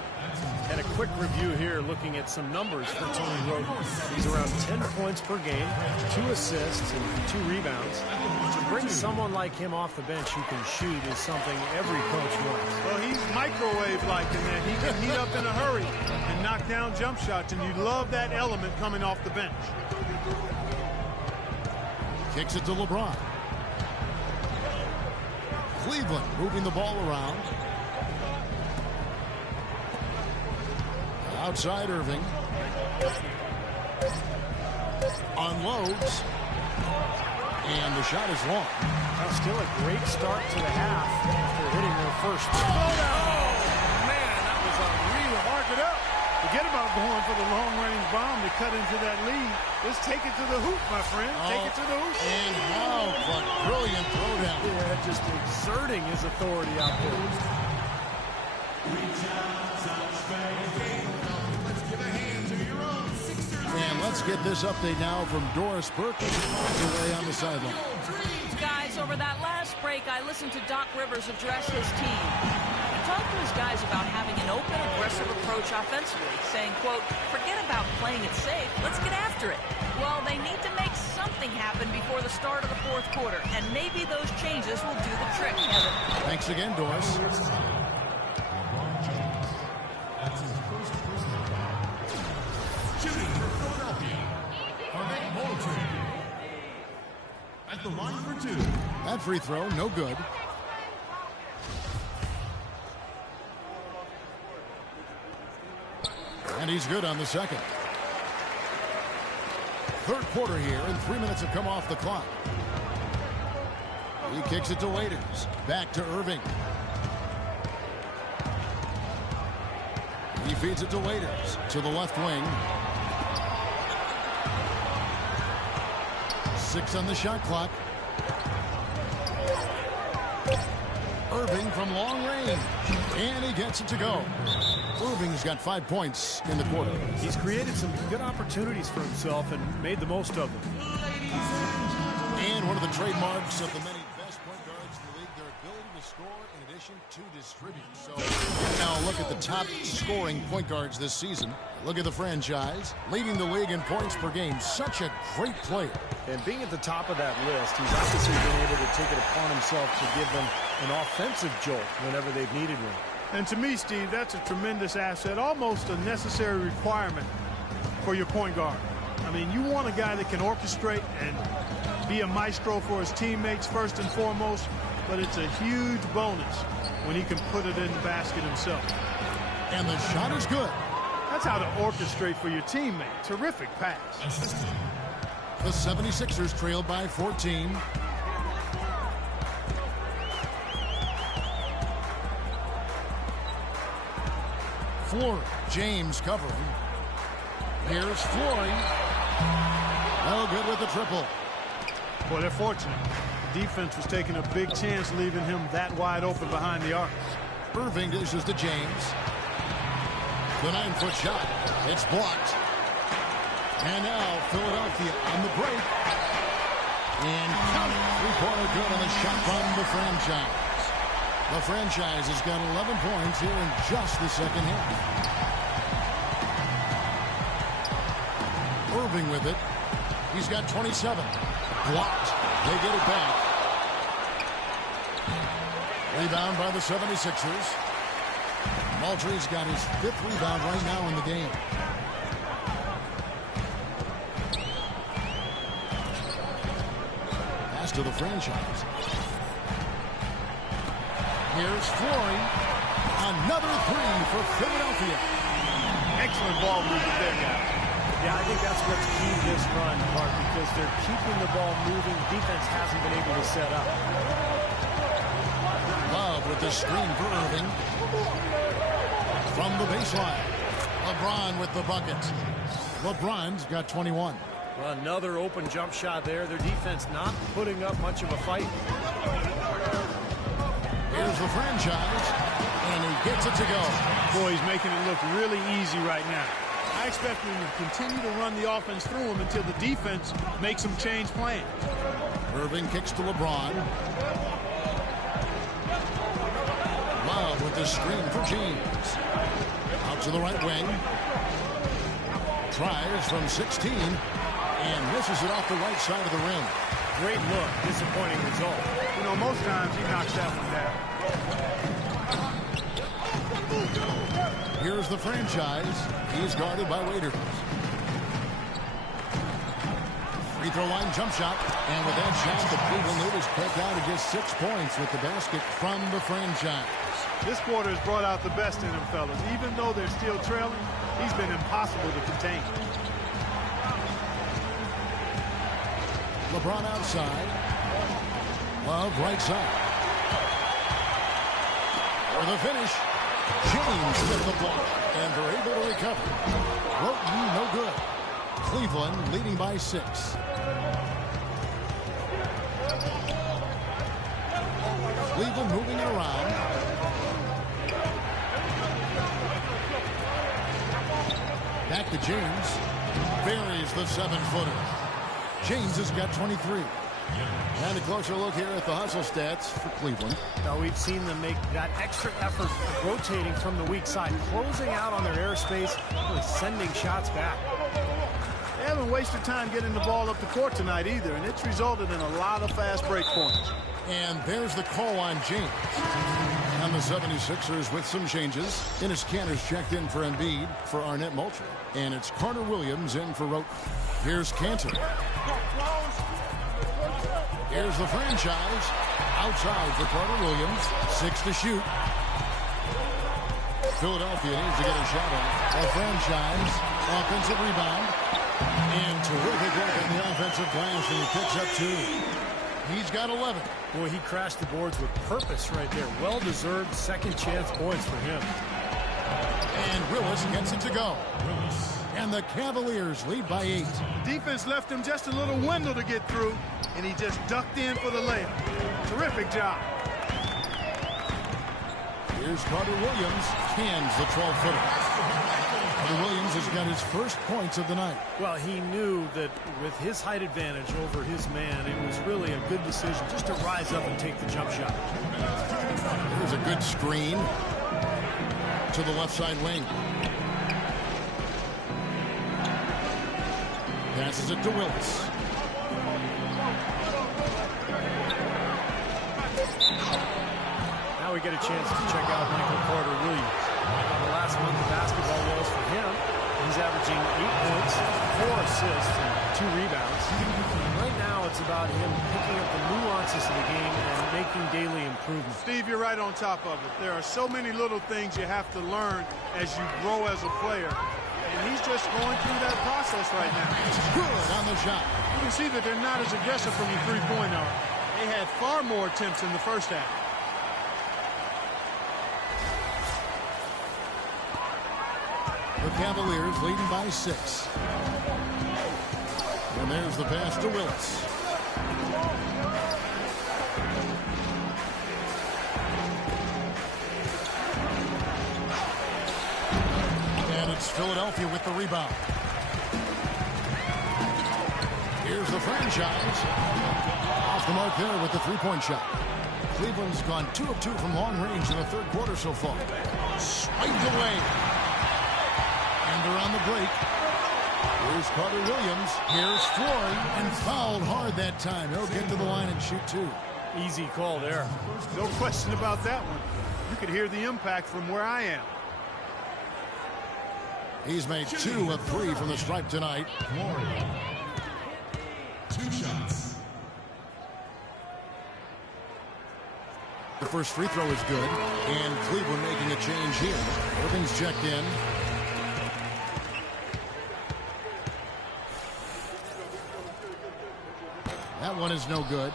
And a quick review here looking at some numbers for Tony Roten. He's around 10 points per game, 2 assists, and 2 rebounds. To bring someone like him off the bench who can shoot is something every coach wants. Well, he's microwave-like in that he can heat up in a hurry and knock down jump shots, and you love that element coming off the bench. Kicks it to LeBron. Cleveland moving the ball around. Outside Irving. Unloads. And the shot is long. Still a great start to the half after hitting their first. Oh, man, that was unreal. Mark it up. Forget about going for the long-range bomb to cut into that lead. Just take it to the hoop, my friend. Take it to the hoop. And how but brilliant throwdown. Yeah, just exerting his authority out there. And let's get this update now from Doris Burke away on the sideline. Guys, over that last break, I listened to Doc Rivers address his team. He talked to his guys about having an open, aggressive approach offensively, saying, quote, forget about playing it safe, let's get after it. Well, they need to make something happen before the start of the 4th quarter, and maybe those changes will do the trick, Kevin. Thanks again, Doris. Shooting for Philadelphia, Harvey Moultrie. At the line for 2. That free throw, no good. And he's good on the second. 3rd quarter here, and 3 minutes have come off the clock. He kicks it to Waiters. Back to Irving. He feeds it to Waiters. To the left wing. 6 on the shot clock. Irving from long range. And he gets it to go. Irving's got 5 points in the quarter. He's created some good opportunities for himself and made the most of them. And one of the trademarks of the many best point guards in the league, their ability to score in addition to distribute. So now look at the top scoring point guards this season. Look at the franchise, leading the league in points per game. Such a great player. And being at the top of that list, he's obviously been able to take it upon himself to give them an offensive jolt whenever they've needed one. And to me, Steve, that's a tremendous asset, almost a necessary requirement for your point guard. I mean, you want a guy that can orchestrate and be a maestro for his teammates first and foremost, but it's a huge bonus when he can put it in the basket himself. And the shot is good. That's how to orchestrate for your teammate. Terrific pass. The 76ers trailed by 14. Floor, James covering. Here's Floyd. No good with the triple. Boy, they're fortunate. Defense was taking a big chance leaving him that wide open behind the arc. Irving dishes to James. The 9-foot shot. It's blocked. And now Philadelphia on the break. And count it. 3-pointer good on the shot from the franchise. The franchise has got 11 points here in just the second half. Irving with it. He's got 27. Blocked. They get it back. Rebound by the 76ers. Moultrie's got his 5th rebound right now in the game. Pass to the franchise. Here's Flory. Another 3 for Philadelphia. Excellent ball movement there, guys. Yeah, I think that's what's key this run, Mark, because they're keeping the ball moving. Defense hasn't been able to set up. Love with the screen for Irving. From the baseline. LeBron with the bucket. LeBron's got 21. Well, another open jump shot there. Their defense not putting up much of a fight. Here's the franchise, and he gets it to go. Boy, he's making it look really easy right now. I expect him to continue to run the offense through him until the defense makes him change plans. Irving kicks to LeBron. Love with the screen for James. Out to the right wing. Tries from 16 and misses it off the right side of the rim. Great look. Disappointing result. You know, most times he knocks that one down. Here's the franchise. He's guarded by Waiters. Free throw line jump shot. And with that shot, the Cleveland Leaders pick out to just 6 points with the basket from the franchise. This quarter has brought out the best in them, fellas. Even though they're still trailing, he's been impossible to contain. LeBron outside. Love right side. For the finish. James with the block. And they're able to recover. Roten, no good. Cleveland leading by 6. Cleveland moving it around. Back to James. Buries the 7-footer. James has got 23. And a closer look here at the hustle stats for Cleveland. Now we've seen them make that extra effort rotating from the weak side, closing out on their airspace, really sending shots back. They haven't wasted time getting the ball up the court tonight either, and it's resulted in a lot of fast break points. And there's the call on James. And the 76ers with some changes. Enes Kanter's checked in for Embiid for Arnett Moultrie. And it's Carter Williams in for Roten. Here's Kanter. Here's the franchise. Outside for Carter Williams. 6 to shoot. Philadelphia needs to get a shot off. The franchise. Offensive rebound. And terrific work on the offensive glass, and he picks up 2. He's got 11. Boy, he crashed the boards with purpose right there. Well-deserved second chance points for him. And Willis gets it to go. And the Cavaliers lead by 8. Defense left him just a little window to get through, and he just ducked in for the layup. Terrific job. Here's Carter Williams. Cans the 12-footer. Carter Williams has got his first points of the night. Well, he knew that with his height advantage over his man, it was really a good decision just to rise up and take the jump shot. There's a good screen to the left side wing. Passes it to Willis. Now we get a chance to check out Michael Carter Williams. The last month of basketball was for him. He's averaging 8 points, 4 assists, and 2 rebounds. Right now, it's about him picking up the nuances of the game and making daily improvements. Steve, you're right on top of it. There are so many little things you have to learn as you grow as a player. And he's just going through that process right now. Good on the shot. You can see that they're not as aggressive from the three-point arc. They had far more attempts in the first half. The Cavaliers leading by 6. And there's the pass to Willis. And it's Philadelphia with the rebound. Here's the franchise. Off the mark there with the 3-point shot. Cleveland's gone 2 of 2 from long range in the third quarter so far. Swiped away. And they're on the break. Here's Carter Williams. Here's Floyd. And fouled hard that time. He'll get to the line and shoot 2. Easy call there. No question about that one. You could hear the impact from where I am. He's made 2 of 3 from the stripe tonight. 2 shots. The first free throw is good. And Cleveland making a change here. Irving's checked in. That one is no good.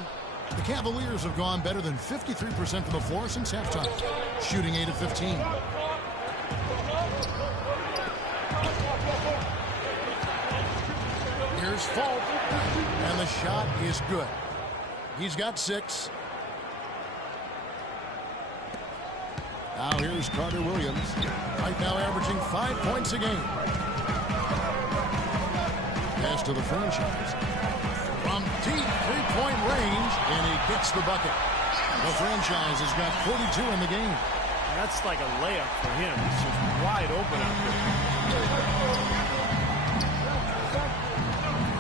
The Cavaliers have gone better than 53% from the floor since halftime, shooting 8 of 15. Here's Fultz, and the shot is good. He's got 6. Now here's Carter Williams, right now averaging 5 points a game. Pass to the franchise. From deep three-point range, and he gets the bucket. The franchise has got 42 in the game. That's like a layup for him. He's just wide open out there.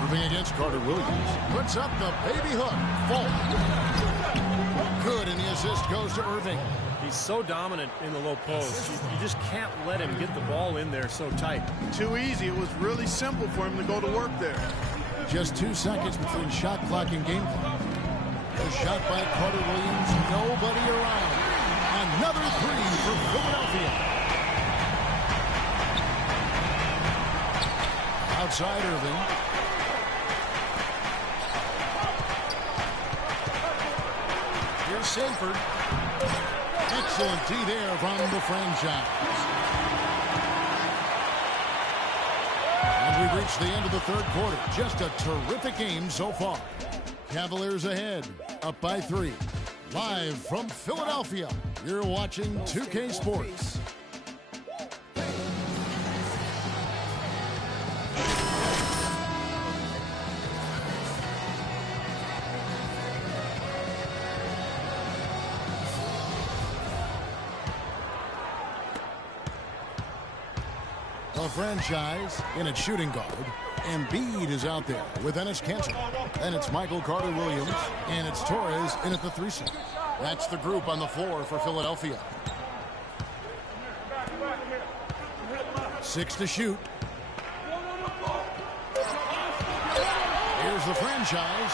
Irving against Carter Williams. Puts up the baby hook. Fultz. Good, and the assist goes to Irving. He's so dominant in the low post. You just can't let him get the ball in there so tight. Too easy. It was really simple for him to go to work there. Just 2 seconds between shot clock and game clock. The shot by Carter Williams. Nobody around. Another 3 for Philadelphia. Outside Irving. Here's Sanford. Excellent D there from the franchise. And we've reached the end of the third quarter. Just a terrific game so far. Cavaliers ahead, up by 3. Live from Philadelphia, you're watching 2K Sports. The franchise in its shooting guard. Embiid is out there with Enes Kanter. And it's Michael Carter Williams. And it's Torres in at the 3 slot. That's the group on the floor for Philadelphia. 6 to shoot. Here's the franchise.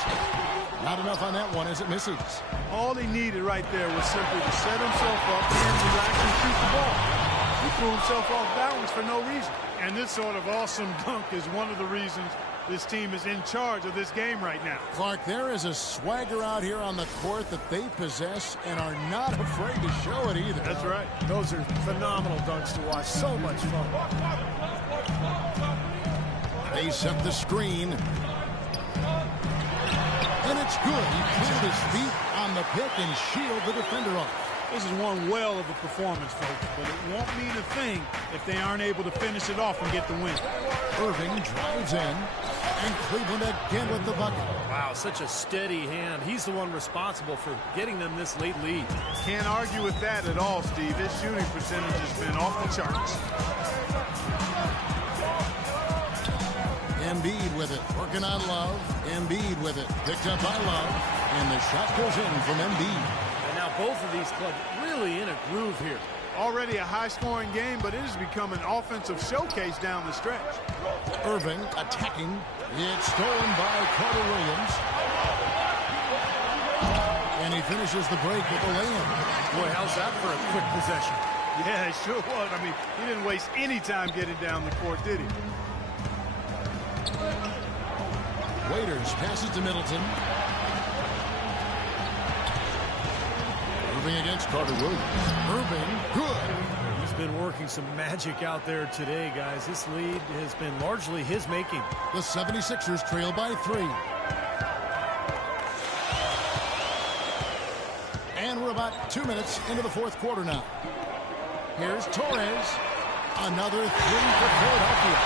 Not enough on that one as it misses. All he needed right there was simply to set himself up and relax and shoot the ball. He threw himself off balance for no reason. And this sort of awesome dunk is one of the reasons this team is in charge of this game right now. Clark, there is a swagger out here on the court that they possess and are not afraid to show it either. That's right. Those are phenomenal dunks to watch. So much fun. They set the screen. And it's good. He cleared his feet on the pick and shielded the defender off. This is one well of a performance, folks, but it won't mean a thing if they aren't able to finish it off and get the win. Irving drives in, and Cleveland again with the bucket. Wow, such a steady hand. He's the one responsible for getting them this late lead. Can't argue with that at all, Steve. His shooting percentage has been off the charts. Embiid with it, working on Love. Embiid with it, picked up by Love, and the shot goes in from Embiid. Now both of these clubs really in a groove here. Already a high-scoring game, but it has become an offensive showcase down the stretch. Irving attacking. It's stolen by Carter Williams. And he finishes the break with the lay-in. Boy, how's that for a quick possession? Yeah, it sure was. I mean, he didn't waste any time getting down the court, did he? Waiters passes to Middleton. Irving against Carter Williams. Irving, good. He's been working some magic out there today, guys. This lead has been largely his making. The 76ers trail by 3. And we're about 2 minutes into the fourth quarter now. Here's Torres. Another 3 for Philadelphia.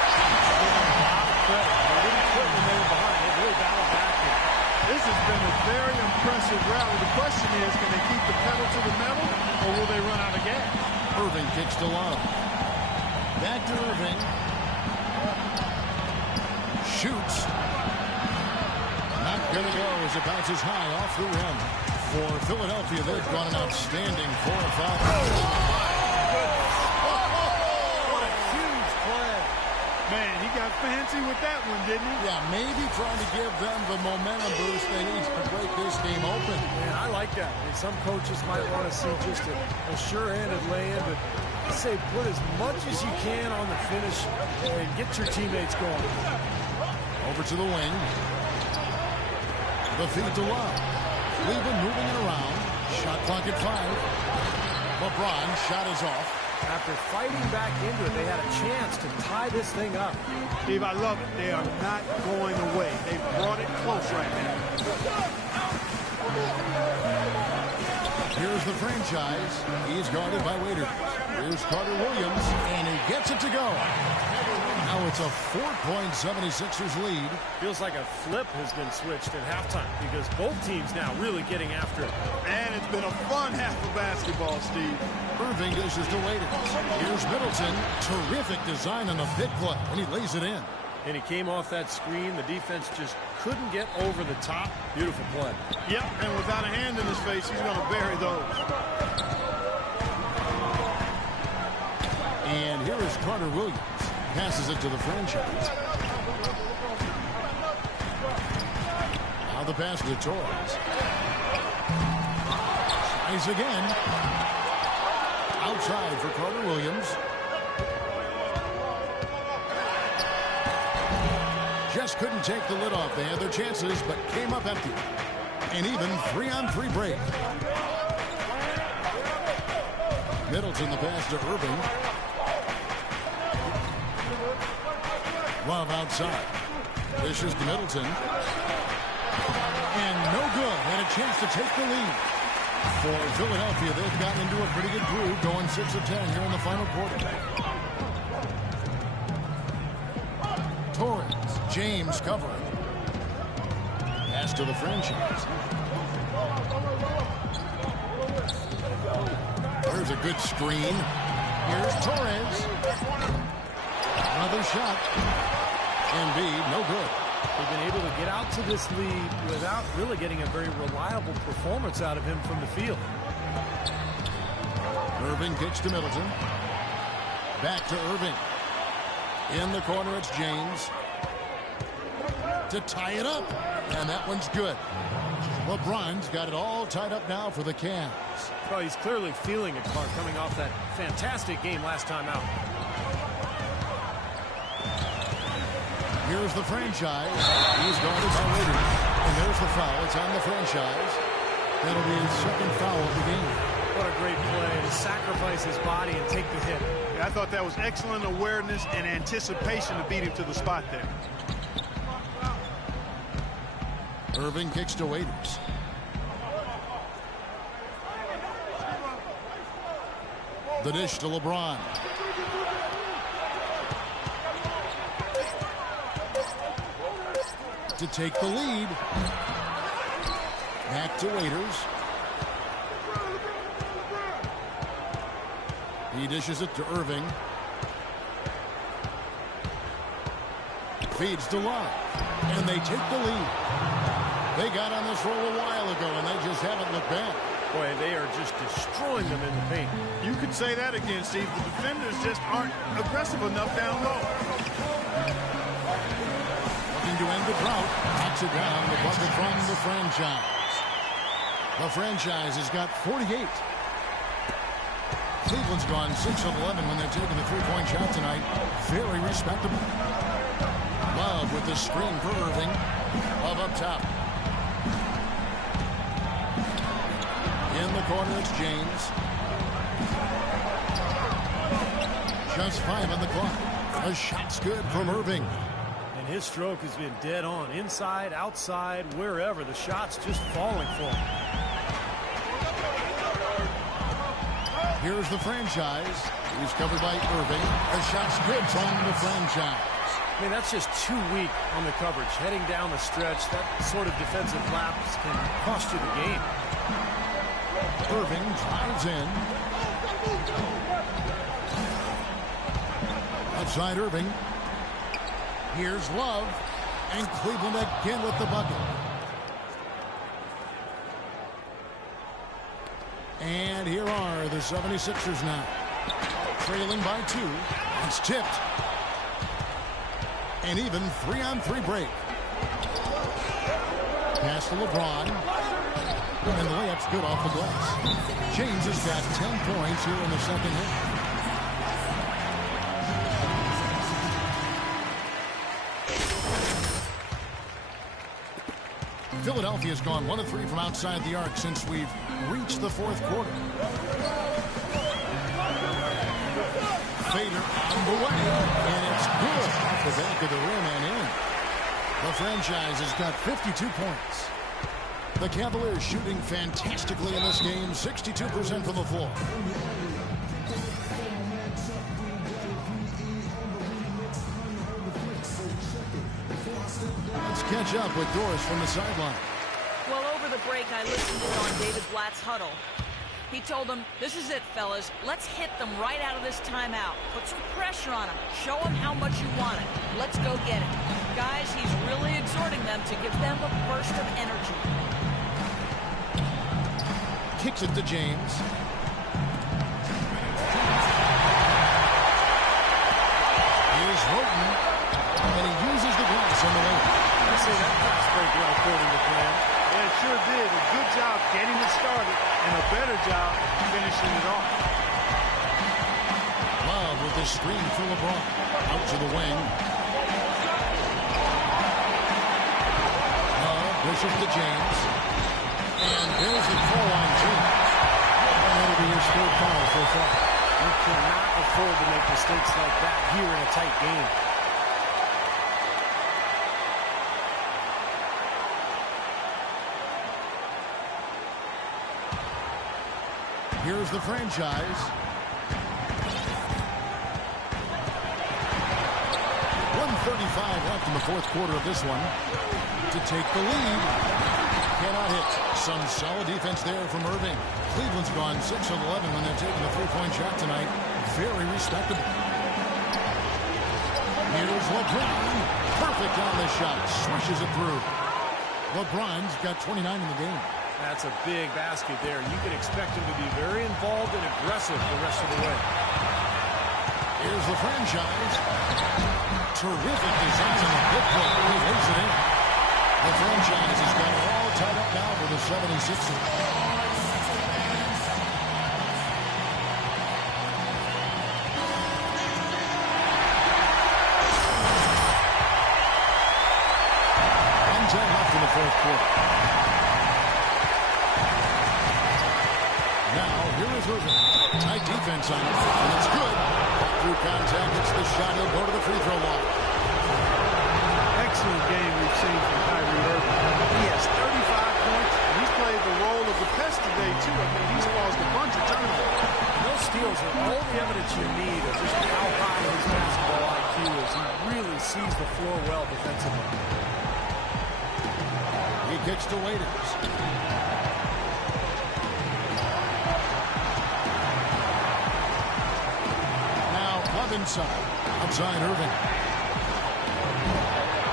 They didn't quit when they were behind. They really battled back here. This has been a very impressive rally. The question is, can they keep the will they run out of gas? Irving kicks to Love. Back to Irving. Shoots. Not going to go as it bounces high off the rim. For Philadelphia, they've gone an outstanding 4 or 5. What a huge play. Man, he got fancy with that one, didn't he? Yeah, maybe trying to give them the momentum boost they need to break this game open. Man, I like that. I mean, some coaches might want to see just a sure-handed lay-in, but I say put as much as you can on the finish and get your teammates going. Over to the wing. The feed to Love. Cleveland moving it around. Shot clock at 5. LeBron shot is off. After fighting back into it, they had a chance to tie this thing up. Steve, I love it. They are not going away. They brought it close right now. Here's the franchise. He's guarded by Waiters. Here's Carter Williams, and he gets it to go. Now it's a 4-point 76ers lead. Feels like a flip has been switched at halftime because both teams now really getting after it. And it's been a fun half of basketball, Steve. Irving dishes to Waiters. Here's Middleton. Terrific design on the big play, and he lays it in. And he came off that screen. The defense just couldn't get over the top. Beautiful play. Yep, and without a hand in his face, he's going to bury those. And here is Carter Williams. Passes it to the franchise. Now the pass to Torres. Tries again. Outside for Carter Williams. Just couldn't take the lid off. They had their chances, but came up empty. An even 3-on-3 break. Middleton the pass to Irving. Love outside. Dishes to Middleton. And no good. Had a chance to take the lead. For Philadelphia, they've gotten into a pretty good groove, going 6 of 10 here in the final quarter. Torres, James covering. Pass to the franchise. There's a good screen. Here's Torres. Another shot. Embiid, no good. They've been able to get out to this lead without really getting a very reliable performance out of him from the field. Irving kicks to Middleton. Back to Irving. In the corner, it's James. To tie it up. And that one's good. LeBron's got it all tied up now for the Cavs. Well, he's clearly feeling it, Clark, coming off that fantastic game last time out. Here's the franchise. He's guarded by Waiters. And there's the foul. It's on the franchise. That'll be his second foul of the game. What a great play to sacrifice his body and take the hit. Yeah, I thought that was excellent awareness and anticipation to beat him to the spot there. Irving kicks to Waiters. The dish to LeBron. To take the lead. Back to Waiters. He dishes it to Irving. Feeds to Love. And they take the lead. They got on this roll a while ago, and they just haven't looked back. Boy, they are just destroying them in the paint. You could say that again, Steve. The defenders just aren't aggressive enough down low. Looking to end the drought. Knocks it down. The bucket from the franchise. The franchise has got 48. Cleveland's gone 6 of 11 when they've taken the three-point shot tonight. Very respectable. Love with the screen for Irving. Love up top. In the corner, it's James. Just 5 on the clock. A shot's good from Irving. And his stroke has been dead on. Inside, outside, wherever. The shot's just falling for him. Here's the franchise. He's covered by Irving. A shot's good from the franchise. I mean, that's just too weak on the coverage. Heading down the stretch, that sort of defensive lapse can cost you the game. Irving drives in. Outside Irving. Here's Love. And Cleveland again with the bucket. And here are the 76ers now. Trailing by 2. It's tipped. And even 3-on-3 break. Pass to LeBron. And the layup's good off the glass. James has got 10 points here in the second half. Philadelphia's gone 1 of 3 from outside the arc since we've reached the fourth quarter. Fader on the way, and it's good off the back of the rim and in. The franchise has got 52 points. The Cavaliers shooting fantastically in this game, 62% from the floor. Let's catch up with Doris from the sideline. Well, over the break, I listened in on David Blatt's huddle. He told them, this is it, fellas. Let's hit them right out of this timeout. Put some pressure on them. Show them how much you want it. Let's go get it. Guys, he's really exhorting them to give them a burst of energy. Kicks it to James. Here's Roten. And he uses the glass on the way. I say that pass break went according to plan. Yeah, it sure did. A good job getting it started and a better job finishing it off. Love with the screen for LeBron. Out to the wing. Love pushes to James. And there's the call on James. And that'll be his third foul so far. You cannot afford to make mistakes like that here in a tight game. Here's the franchise. 1:35 left in the fourth quarter of this one. To take the lead. Cannot hit. Some solid defense there from Irving. Cleveland's gone 6 of 11 when they're taking the three-point shot tonight. Very respectable. Here's LeBron. Perfect on the shot. Swishes it through. LeBron's got 29 in the game. That's a big basket there. You can expect him to be very involved and aggressive the rest of the way. Here's the franchise. Terrific design on the hit play. He lays it in. The franchise has got it all tied up now for the 76ers. Left in the fourth quarter. Now, here is Irving. Tight defense on it, and it's good. Through contact, it's the shot. He'll go to the free throw line. Excellent game we've seen from Kyrie Irving. He has 35 points, and he's played the role of the pest today, too. I mean, he's caused a bunch of turnovers. And those steals are all the evidence you need of just how high his basketball IQ is. He really sees the floor well defensively. He kicks to Waiters. Now Club inside. Outside Irving.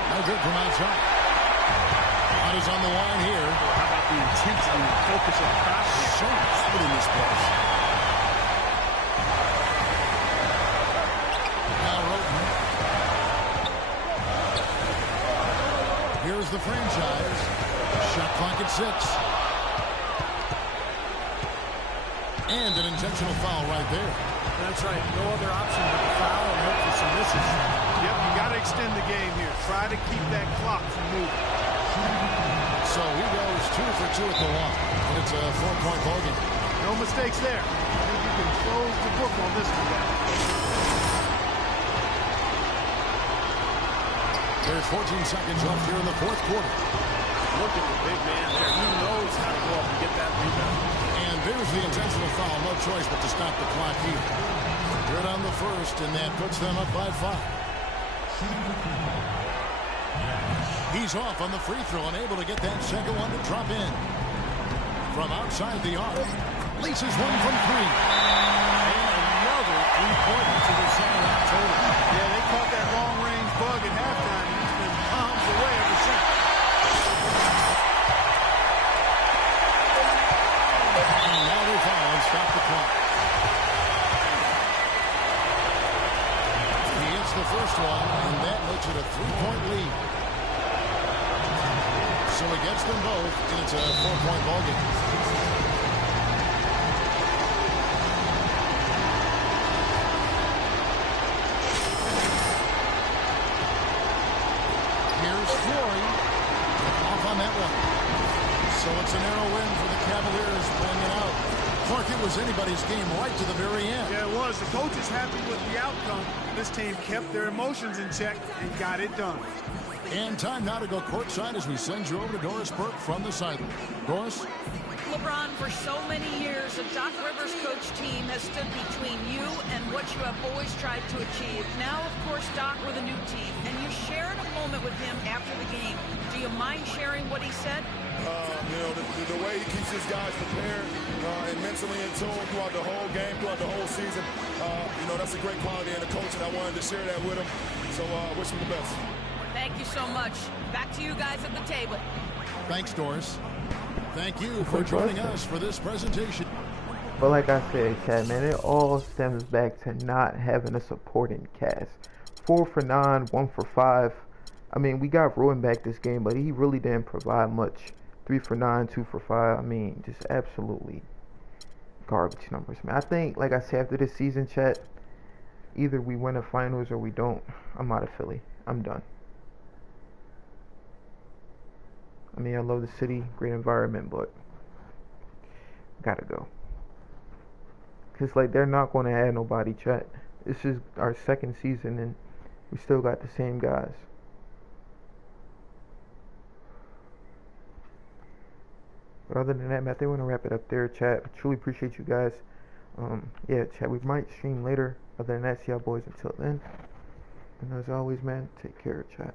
No good from outside. Out is on the line here. How about the intensity and focus of craft? So good in this place. Now Roten. Here's the franchise. Shot clock at 6. And an intentional foul right there. That's right. No other option but the foul and hope for some misses. Yep, you got to extend the game here. Try to keep that clock from moving. So he goes 2 for 2 at the line. And it's a 4-point ball game. No mistakes there. I think you can close the book on this one, guys. There's 14 seconds left here in the fourth quarter. Look at the big man there. He knows how to go up and get that rebound. And there's the intentional foul. No choice but to stop the clock here. Good on the first, and that puts them up by 5. He's off on the free throw and able to get that second one to drop in. from outside the arc. Leases one from three. And another three-pointer to the center total. Yeah, they caught that long-range bug at halftime, and he's been bombs away ever since. And now they foul and stop the clock. He hits the first one, and that makes it a three-point lead. So he gets them both, and it's a 4-point ballgame. Here's Flory off on that one. So it's a narrow win for the Cavaliers playing it out. Clark, it was anybody's game right to the very end. Yeah, it was. The coach is happy with the outcome. This team kept their emotions in check and got it done. And time now to go courtside as we send you over to Doris Burke from the sideline. Doris? LeBron, for so many years, a Doc Rivers coach team has stood between you and what you have always tried to achieve. Now, of course, Doc with a new team, and you shared a moment with him after the game. Do you mind sharing what he said? You know, the way he keeps his guys prepared and mentally in tune throughout the whole game, throughout the whole season, you know, that's a great quality in a coach, and I wanted to share that with him. So wish him the best. Thank you so much. Back to you guys at the table. Thanks, Doris. Thank you for joining us for this presentation. But like I said, Chad, man, it all stems back to not having a supporting cast. 4 for 9, 1 for 5. I mean, we got Rowan back this game, but he really didn't provide much. 3 for 9, 2 for 5. I mean, just absolutely garbage numbers, man. I think, like I said, after this season, Chad, either we win the finals or we don't. I'm out of Philly. I'm done. I mean, I love the city, great environment, but gotta go. Cause like they're not going to add nobody, Chat. This is our second season, and we still got the same guys. But other than that, man, I think we're gonna wrap it up there, Chat. I truly appreciate you guys. Yeah, Chat. We might stream later. Other than that, see y'all boys until then. And as always, man, take care, Chat.